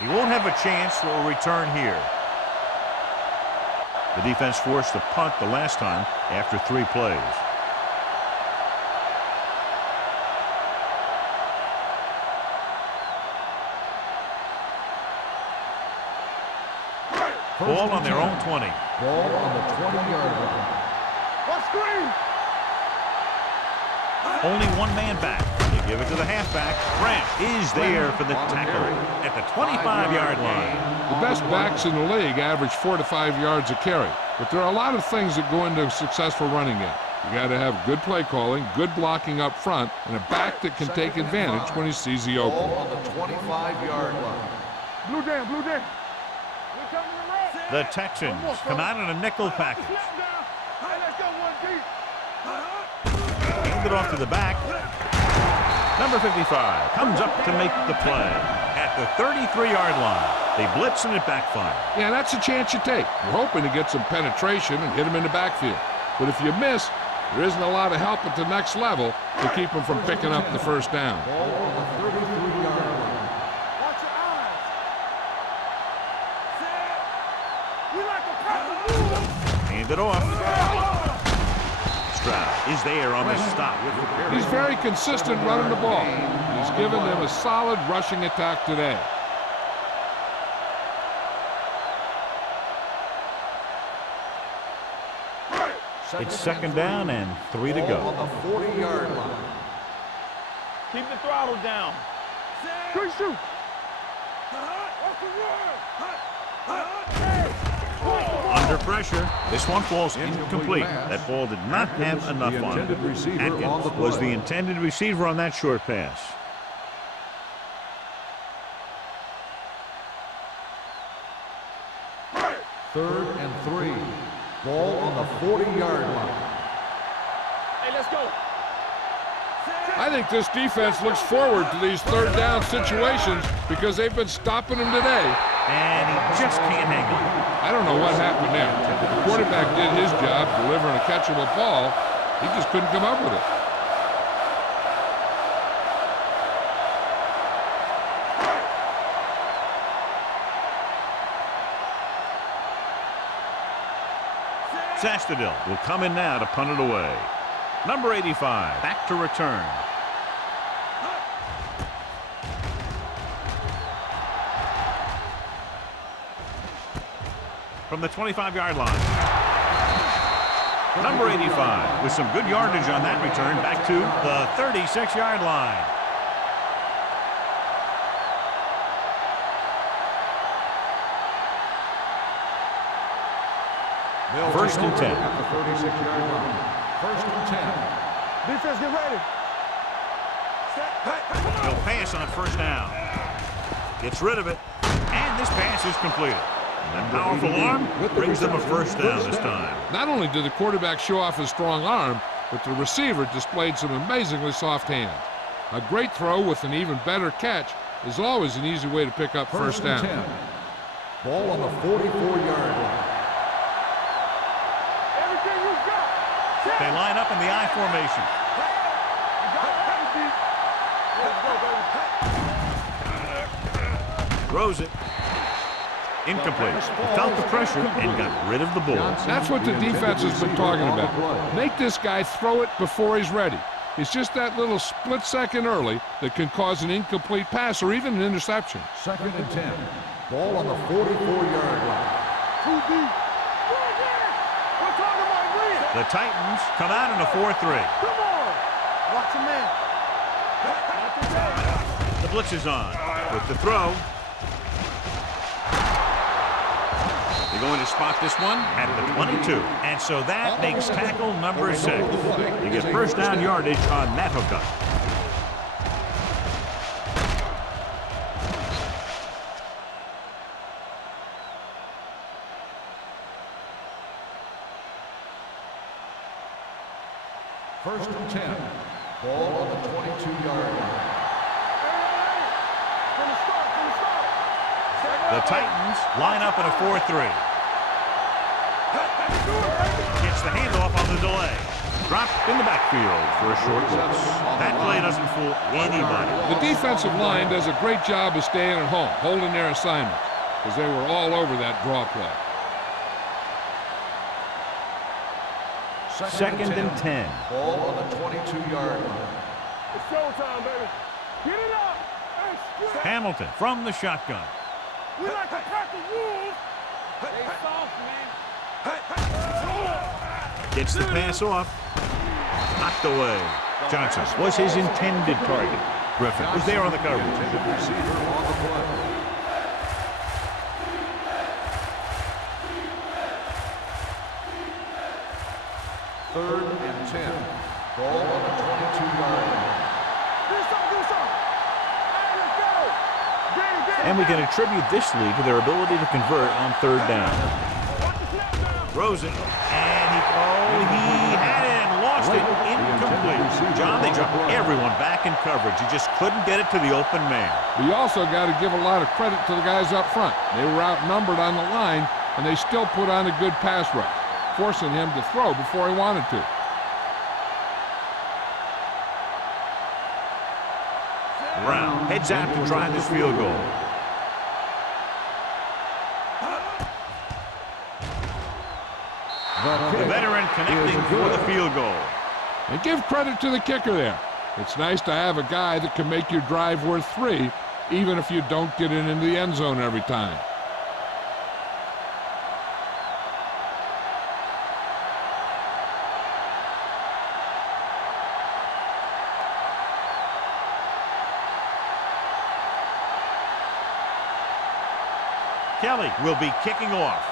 He won't have a chance for a return here. The defense forced to punt the last time after 3 plays. Ball on their own 20. Ball on the 20-yard line. What screen? Only one man back. They give it to the halfback. Grant is there for the tackle at the 25-yard line. The best backs in the league average 4 to 5 yards a carry. But there are a lot of things that go into a successful running game. You got to have good play calling, good blocking up front, and a back that can take advantage when he sees the opening. Ball on the 25-yard line. Blue jam, blue jam. The Texans come out in a nickel package. Hey, let's go, 1 Hand it off to the back. Number 55 comes up to make the play at the 33-yard line. They blitz and it backfires. Yeah, that's a chance you take. You're hoping to get some penetration and hit him in the backfield. But if you miss, there isn't a lot of help at the next level to keep him from picking up the first down. Ball on the 33-yard line. Watch your eyes. We like to press the move. Hand it off. Stroud is there on the stop. He's very consistent running the ball. He's given them a solid rushing attack today. It's second down and 3 to Ball go. on the 40-yard line. Keep the throttle down. Good shoot. Under pressure. This one falls incomplete. That ball did not have enough on it. Atkins was the intended receiver on that short pass. Third and 3. Ball on the 40-yard line. Hey, let's go. I think this defense looks forward to these third down situations because they've been stopping them today. And he just can't hang on. I don't know what happened there. The quarterback did his job delivering a catchable ball. He just couldn't come up with it. Sastadil will come in now to punt it away. Number 85 back to return. From the 25-yard line. Number 85 with some good yardage on that return back to the 36-yard line. First and 10. At the 36-yard line. First and 10. Defense, get ready. He'll pass on first down. Gets rid of it. And this pass is completed. That powerful arm brings them a first down this time. Not only did the quarterback show off his strong arm, but the receiver displayed some amazingly soft hands. A great throw with an even better catch is always an easy way to pick up first down. 10. Ball on the 44-yard line. Everything you got. They line up in the I formation. Throws it. Incomplete. He felt the pressure and got rid of the ball. That's what the defense has been talking about. Make this guy throw it before he's ready. It's just that little split second early that can cause an incomplete pass or even an interception. Second and 10. Ball on the 44-yard line. The Titans come out in a 4-3. Come on. Watch your man. The blitz is on with the throw. They going to spot this one at the 22. And so that makes tackle number 6. They get first down yardage on that hookup. First and 10. Ball on the 22-yard line. The Titans line up in a 4-3. Gets the handoff on the delay. Dropped in the backfield for a short loss. That play doesn't fool anybody. The defensive line does a great job of staying at home, holding their assignments, because they were all over that draw play. Second and 10. Ball on the 22-yard line. It's showtime, baby. Get it up. Hey, Hamilton from the shotgun. we like to crack the rules. Stay soft, man. Gets the pass off. Knocked away. Johnson was his intended target. Griffin was there on the coverage. Intended receiver on the play. Third and 10. Ball on the 22-yard line. And we can attribute this lead to their ability to convert on third down. Rosen, and he had it and lost it. Incomplete. John, they dropped everyone back in coverage. He just couldn't get it to the open man. But you also got to give a lot of credit to the guys up front. They were outnumbered on the line, and they still put on a good pass rush, forcing him to throw before he wanted to. Brown heads out to try this field goal. The veteran connecting for the field goal. And give credit to the kicker there. It's nice to have a guy that can make your drive worth 3, even if you don't get it into the end zone every time. Kelly will be kicking off.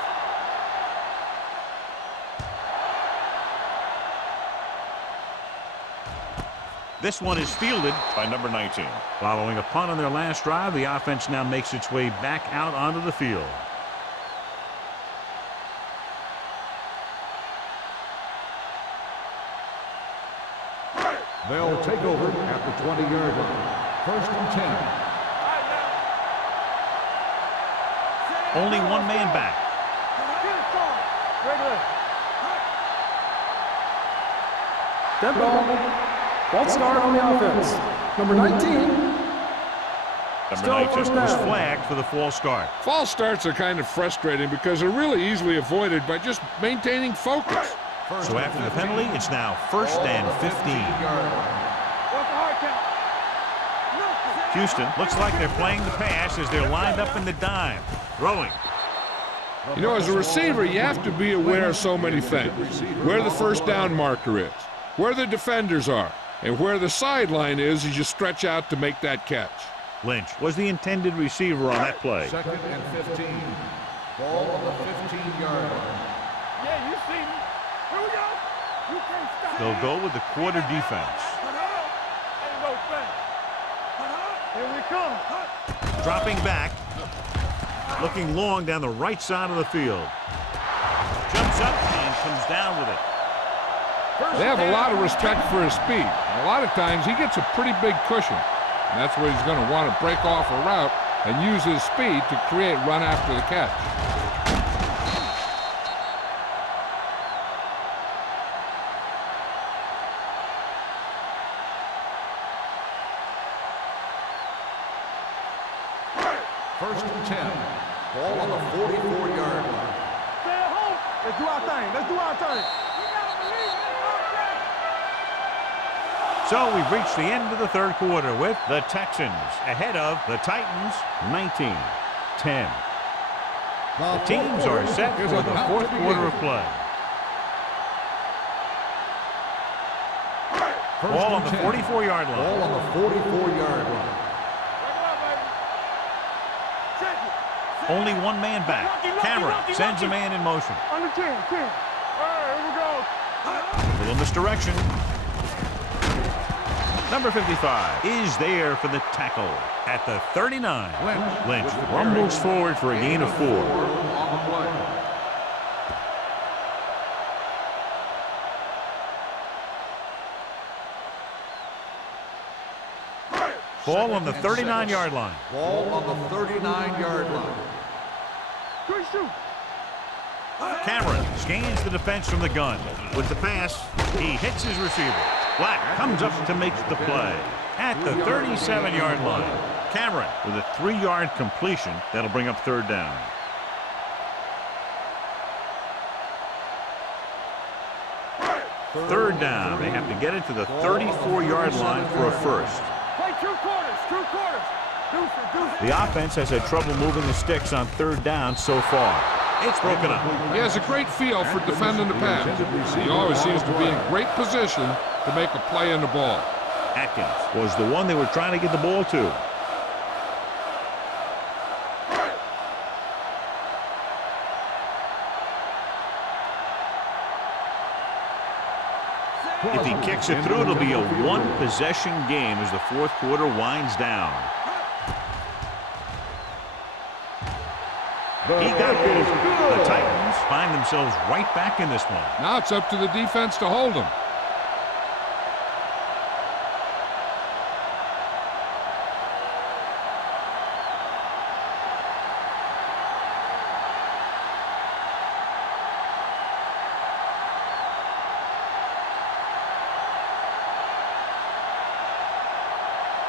This one is fielded by number 19. Following a punt on their last drive, the offense now makes its way back out onto the field. They'll take over at the 20-yard line. First and 10. Only one man back. Dead ball. False start on the offense. Number 19. Number 19 was flagged for the false start. False starts are kind of frustrating because they're really easily avoided by just maintaining focus. So after the penalty, it's now first and 15. Houston looks like they're playing the pass as they're lined up in the dime. Throwing. You know, as a receiver, you have to be aware of so many things. Where the first down marker is, where the defenders are, and where the sideline is as you stretch out to make that catch. Lynch was the intended receiver on that play. Second and 15. Ball on the 15-yard line. Yeah, you see me. Here we go. You can't stop. They'll go with the quarter defense. Ain't no thing. Here we come. Dropping back. Looking long down the right side of the field. Jumps up and comes down with it. They have a lot of respect for his speed. A lot of times he gets a pretty big cushion. And that's where he's going to want to break off a route and use his speed to create run after the catch. First and 10. Ball on the 44-yard line. Stay at home. Let's do our thing. Let's do our thing. So we've reached the end of the third quarter with the Texans ahead of the Titans 19-10. The teams are set for the fourth quarter of play. Ball on the 44-yard line. Ball on the 44-yard line. Only one man back. Cameron sends a man in motion. Under 10, 10. All right, here we go. Little misdirection. Number 55 is there for the tackle at the 39. Lynch rumbles forward for a gain of 4. On the play. Ball on the 39-yard line. Ball on the 39-yard line. Good shoot. Cameron scans the defense from the gun. With the pass, he hits his receiver. Black comes up to make the play at the 37-yard line. Cameron with a 3-yard completion. That'll bring up 3rd down. Third down. They have to get it to the 34-yard line for a first. Play 2 quarters, 2 quarters. Deuce. The offense has had trouble moving the sticks on 3rd down so far. It's broken up. He has a great feel for defending the pass. He always seems to be in great position to make a play in the ball. Atkins was the one they were trying to get the ball to. If he kicks it through, it'll be a 1-possession game as the 4th quarter winds down. He got it. The Titans find themselves right back in this one. Now it's up to the defense to hold him.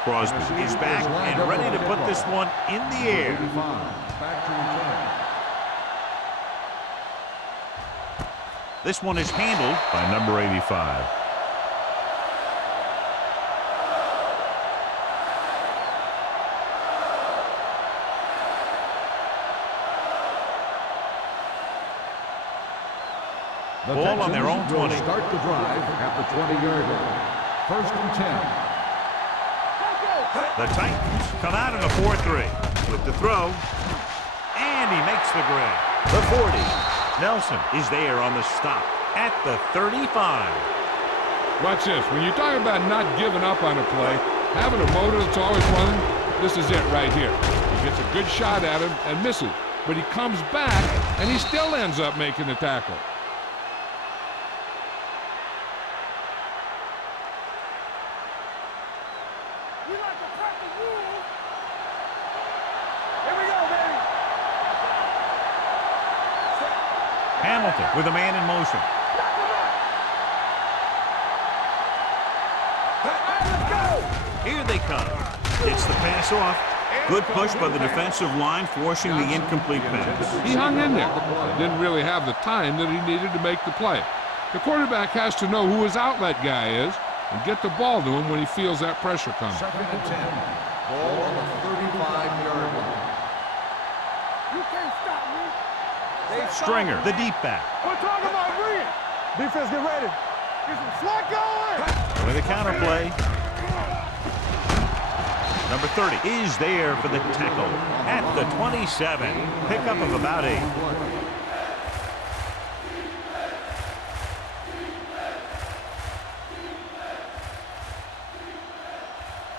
Crosby is back and ready to put this one in the air. Back to return. This one is handled by number 85. The Ball on their Texans own will 20. Start the drive at the 20-yard line. 1st and 10. The Titans come out in a 4-3 with the throw, and he makes the grab. The 40. Nelson is there on the stop at the 35. Watch this. When you talk about not giving up on a play, having a motor that's always running, this is it right here. He gets a good shot at him and misses, but he comes back and he still ends up making the tackle. We like to practice rules. Here we go, baby. Hamilton with a man in motion. Here they come. Gets the pass off. Good push by the defensive line, forcing the incomplete pass. He hung in there. Didn't really have the time that he needed to make the play. The quarterback has to know who his outlet guy is and get the ball to him when he feels that pressure coming. 2nd and 10. Ball on the 35-yard line. You can't stop me. Stringer, the deep back. We're talking about bringing. Defense, get ready. Get some slack going. With a counterplay. Number 30 is there for the tackle at the 27. Pickup of about 8.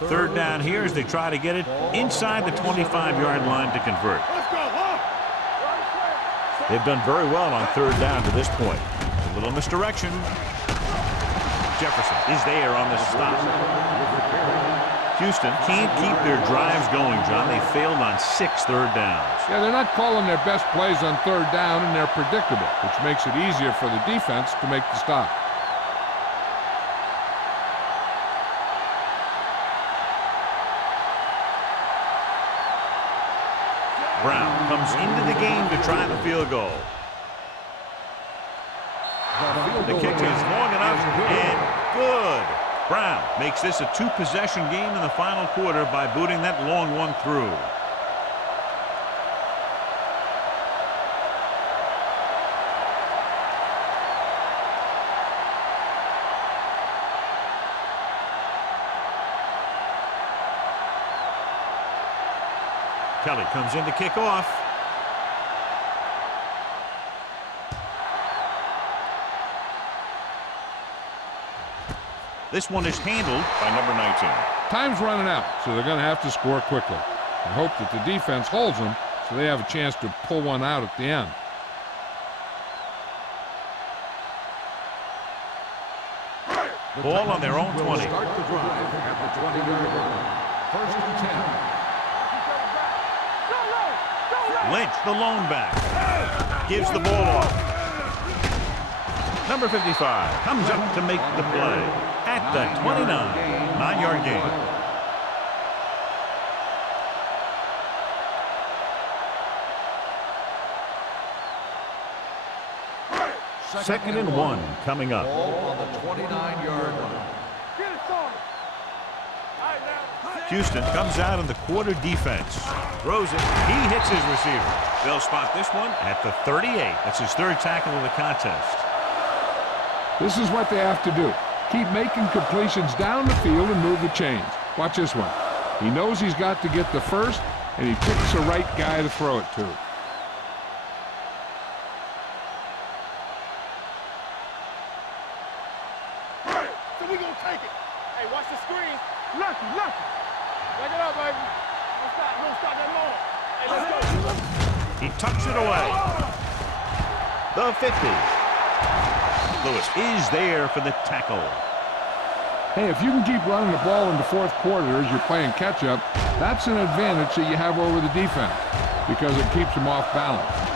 Third down here as they try to get it inside the 25-yard line to convert. Let's go, huh? They've done very well on 3rd down to this point. A little misdirection. Jefferson is there on the stop. Houston can't keep their drives going, John. They failed on 6 third downs. Yeah, they're not calling their best plays on 3rd down, and they're predictable, which makes it easier for the defense to make the stop. Brown comes into the game to try the field goal. The kick is long enough and good. Brown makes this a 2-possession game in the final quarter by booting that long one through. Kelly comes in to kick off. This one is handled by number 19. Time's running out, so they're going to have to score quickly. I hope that the defense holds them so they have a chance to pull one out at the end. Ball on their own 20. Start the drive at the 20-yard line. First and 10. Lynch, the lone back, gives the ball off. Number 55 comes up to make the play at the 29. 9-yard gain. Second and 1 coming up. Ball on the 29-yard line. Houston comes out in the quarter defense. Throws it. He hits his receiver. They'll spot this one at the 38. That's his third tackle of the contest. This is what they have to do. Keep making completions down the field and move the chains. Watch this one. He knows he's got to get the first, and he picks the right guy to throw it to. So we gonna take it. Hey, watch the screen. Lucky. Back it up, baby. Don't stop that long. Hey, let's go. He tucks it away. The 50. Lewis is there for the tackle. Hey, if you can keep running the ball in the fourth quarter as you're playing catch-up, that's an advantage that you have over the defense because it keeps them off balance.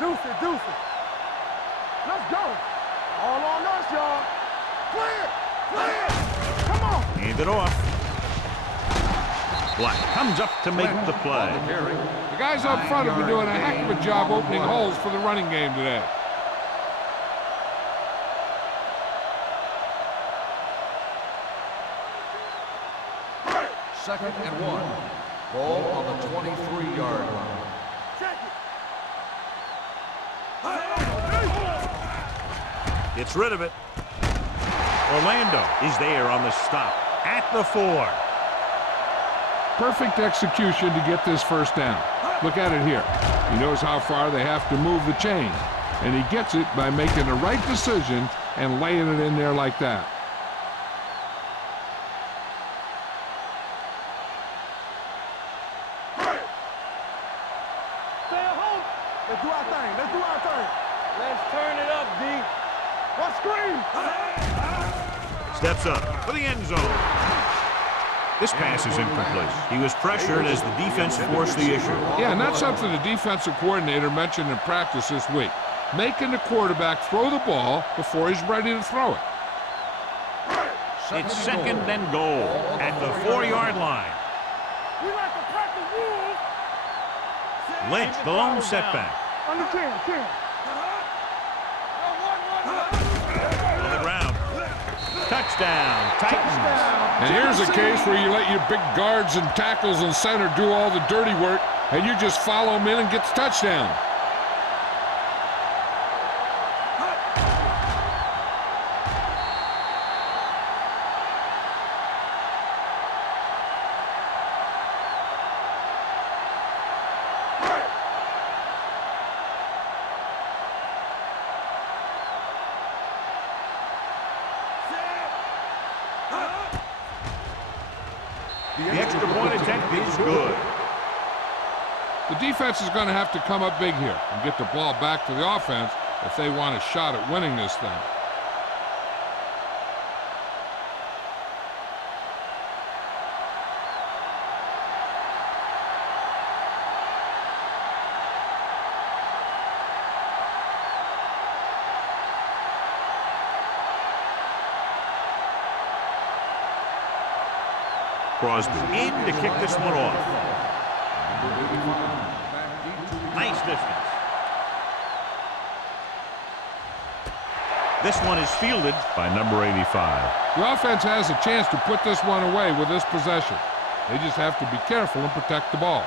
Deuce it. Let's go. All on us, y'all. Play it. Come on. Hand it off. Black comes up to make the play. The guys up front have been doing a heck of a job opening holes for the running game today. Second and 1. Ball on the 23-yard line. Check it. Gets rid of it. Orlando is there on the stop at the 4. Perfect execution to get this first down. Look at it here. He knows how far they have to move the chain, and he gets it by making the right decision and laying it in there like that. Stay at home. Let's do our thing. Let's turn it up, D. What screen? Steps up for the end zone. This pass is incomplete. He was pressured as the defense forced the issue. Yeah, and that's something the defensive coordinator mentioned in practice this week. Making the quarterback throw the ball before he's ready to throw it. It's second and goal at the 4-yard line. We like to practice rules. Lynch, the lone setback. Under 10. On the ground. Touchdown, Titans. And here's a case where you let your big guards and tackles and center do all the dirty work, and you just follow them in and get the touchdown. The extra point attempt is good. The defense is going to have to come up big here and get the ball back to the offense if they want a shot at winning this thing. Crosby in to kick this one off. Nice distance. This one is fielded by number 85. The offense has a chance to put this one away with this possession. They just have to be careful and protect the ball.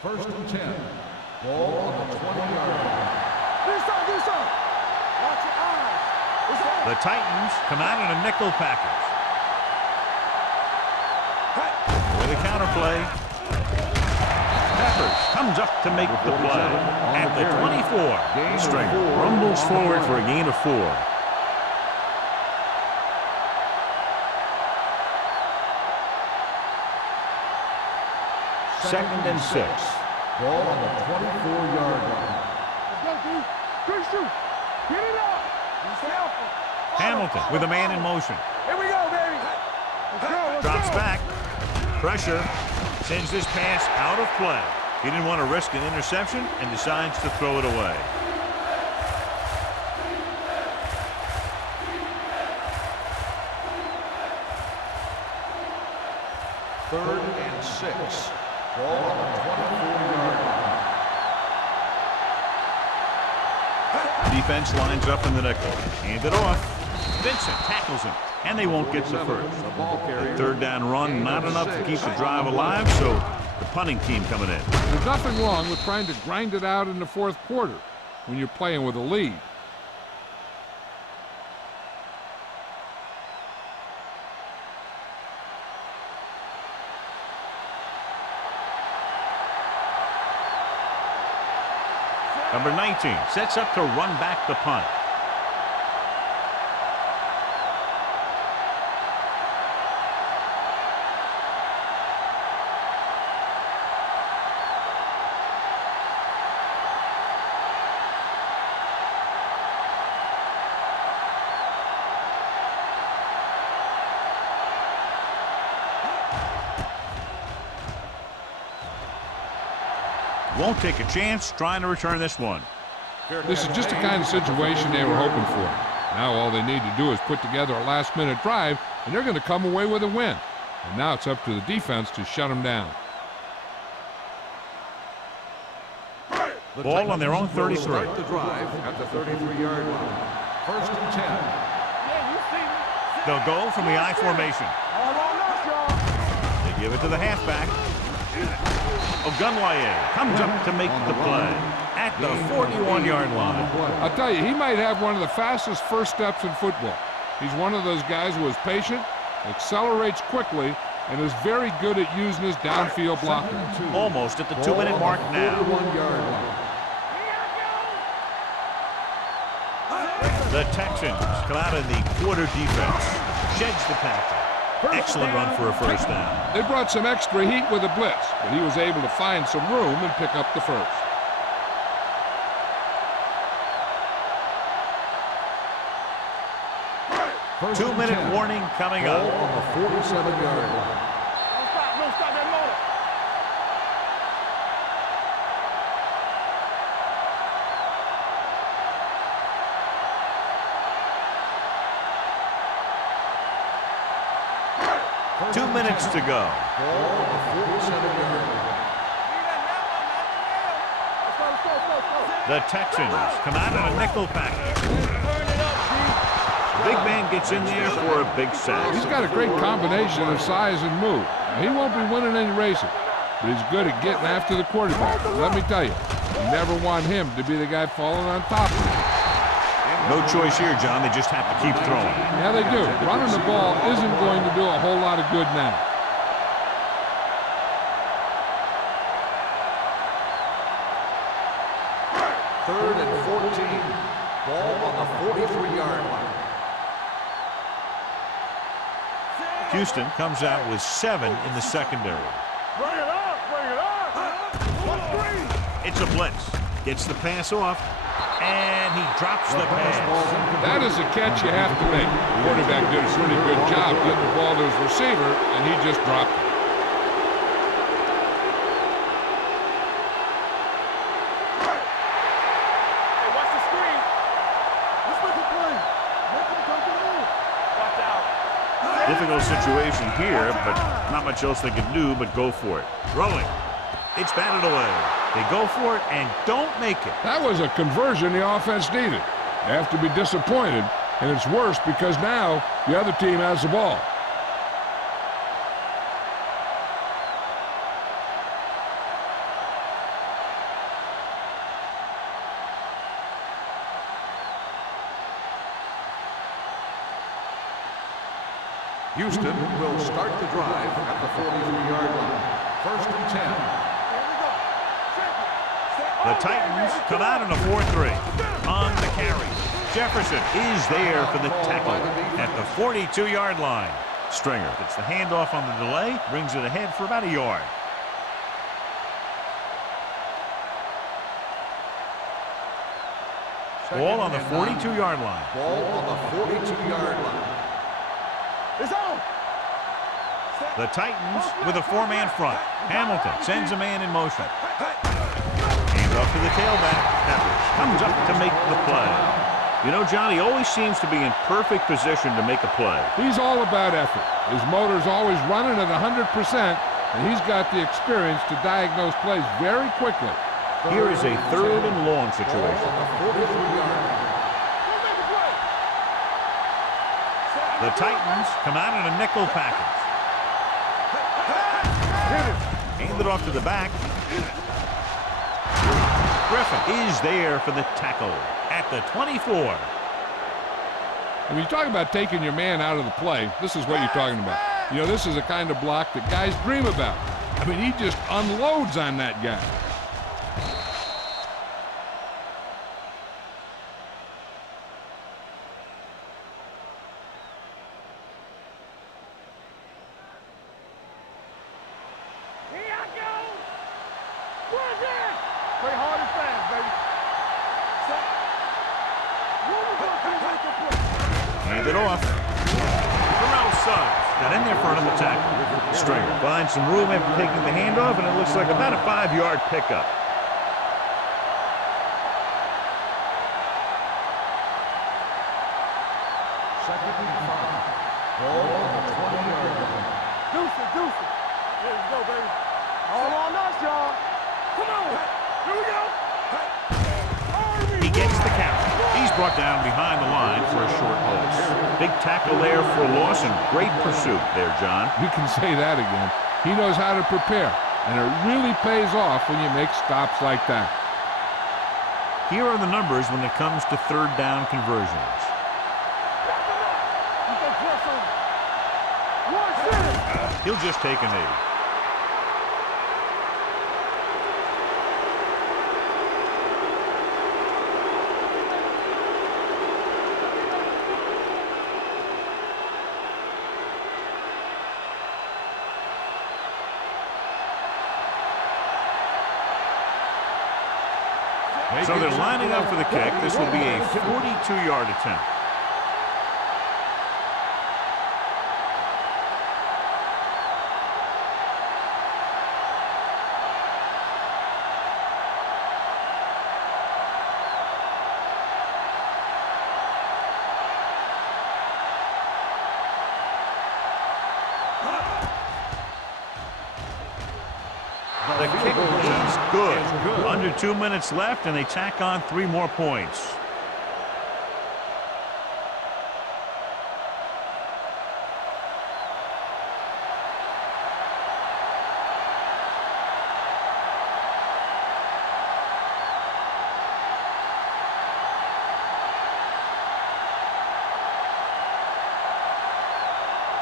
First and 10. Ball on the 20-yard line. Do something. Watch your eyes. The Titans come out in a nickel package. With a counter play. Peppers comes up to make the play. At the 24, Stringer rumbles forward for a gain of 4. Second and 6. Ball on the 24-yard line. Let's go, D. Good shoot. Get it up. Be careful. Hamilton with a man in motion. Here we go, baby. Let's go. Let's Drops go. back. Pressure. Sends this pass out of play. He didn't want to risk an interception and decides to throw it away. Third and 6. Ball on the 24-yard line. Defense lines up in the nickel. Hand it off. Vincent tackles him, and they won't get the first. The ball carrier. Third down run, not enough to keep the drive alive, so the punting team coming in. There's nothing wrong with trying to grind it out in the fourth quarter when you're playing with a lead. Number 19 sets up to run back the punt. Won't take a chance trying to return this one. This is just the kind of situation they were hoping for. Now all they need to do is put together a last-minute drive, and they're going to come away with a win. And now it's up to the defense to shut them down. Ball on their own 33. Start the drive at the 33-yard line. First and 10. Yeah, you see me. They'll go from the I formation. All on us, y'all. They give it to the halfback. Ogunwaye comes up to make the play at the 41-yard line. I'll tell you, he might have one of the fastest first steps in football. He's one of those guys who is patient, accelerates quickly, and is very good at using his downfield blocking. Almost at the 2-minute mark now. 41-yard line. The Texans come out in the quarter defense. Sheds the tackle. Excellent run for a first down. They brought some extra heat with a blitz, but he was able to find some room and pick up the first. First and 2-minute 10. warning coming Ball up. on the 47-yard line. Don't stop that motor. 2 minutes to go. Ball on the 47-yard line. The Texans come out in a nickel package. Big man gets in there for a big sack. He's got a great combination of size and move. Now, he won't be winning any races, but he's good at getting after the quarterback. And let me tell you, you never want him to be the guy falling on top of you. No choice here, John. They just have to keep throwing. Yeah, they do. Running the ball isn't going to do a whole lot of good now. Third and 14. Ball on the 43-yard line. Houston comes out with 7 in the secondary. Bring it up, bring it up. One screen. It's a blitz. Gets the pass off, and he drops the pass. That is a catch you have to make. The quarterback did a pretty good job getting the ball to his receiver, and he just dropped it. Hey, watch the screen. Let's make a play. Make him come to me. Watch out. Difficult situation here, but not much else they can do but go for it. Throwing. It's batted away. They go for it and don't make it. That was a conversion the offense needed. They have to be disappointed, and it's worse because now the other team has the ball. Houston will start the drive at the 43-yard line. First and 10. The Titans come out in a 4-3. On the carry, Jefferson is there for the tackle at the 42-yard line. Stringer gets the handoff on the delay, brings it ahead for about a yard. Ball on the 42-yard line. Ball on the 42-yard line. It's on. The Titans with a four-man front. Hamilton sends a man in motion. Hands off to the tailback. Peppers comes up to make the play. You know, John, he always seems to be in perfect position to make a play. He's all about effort. His motor's always running at 100%, and he's got the experience to diagnose plays very quickly. Here is a 3rd and long situation. The Titans come out in a nickel package. Hand it off to the back. Griffin is there for the tackle at the 24. When you talk about taking your man out of the play, this is what you're talking about. You know, this is the kind of block that guys dream about. I mean, he just unloads on that guy. Play hard and fast, baby. Hand it off. Terrell Suggs got in there for another tackle. Stringer finds some room after taking the handoff, and it looks like about a 5-yard pickup. Second and 5. Ball on the 20-yard line. Deuce it. There we go, baby. All on us, y'all. Come on. Here we go. He gets the count. He's brought down behind the line for a short loss. Big tackle there for a loss and great pursuit there, John. You can say that again. He knows how to prepare, and it really pays off when you make stops like that. Here are the numbers when it comes to 3rd down conversions. He'll just take a knee. So they're lining up for the kick. This will be a 42-yard attempt. The kick is good. Under 2 minutes left, and they tack on 3 more points.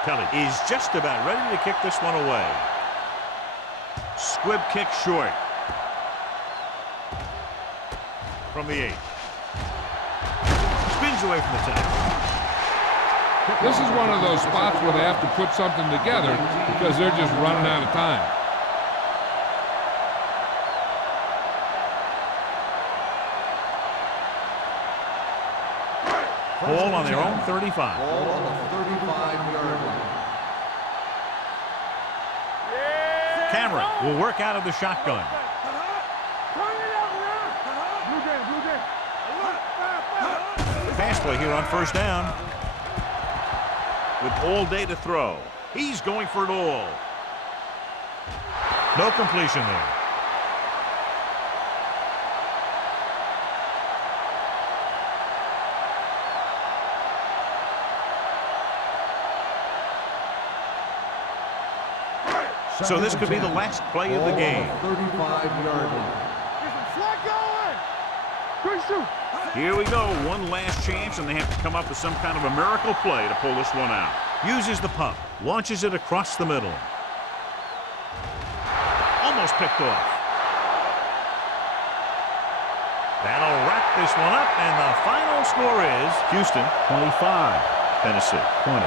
Kelly is just about ready to kick this one away. Squib kick short. From the 8. Spins away from the tackle. This is one of those spots where they have to put something together because they're just running out of time. Ball on their own 35. Ball on the 35-yard line. Cameron will work out of the shotgun. Pass play here on 1st down. With all day to throw. He's going for it all. No completion there. So this could be the last play of the game. 35-yard line. Here we go. One last chance, and they have to come up with some kind of a miracle play to pull this one out. Uses the puck. Launches it across the middle. Almost picked off. That'll wrap this one up, and the final score is Houston 25, Tennessee 20.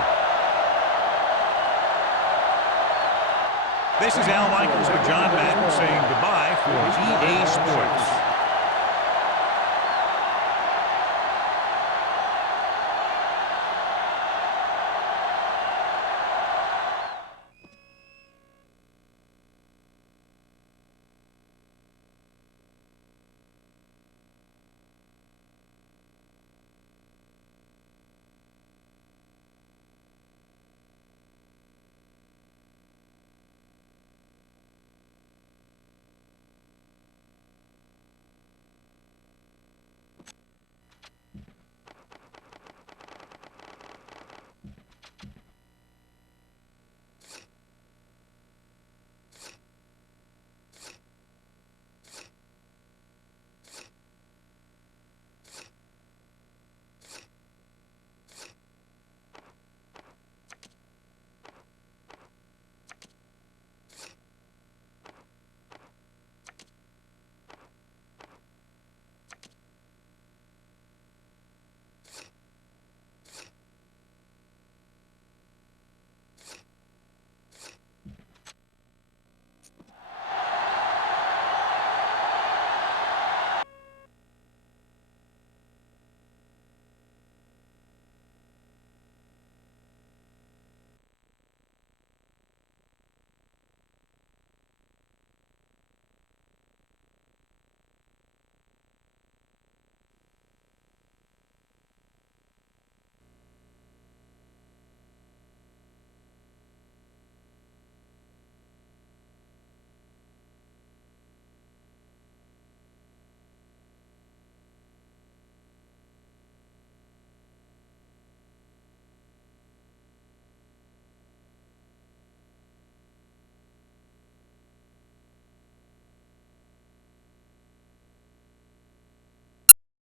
This is Al Michaels with John Madden saying goodbye for EA Sports.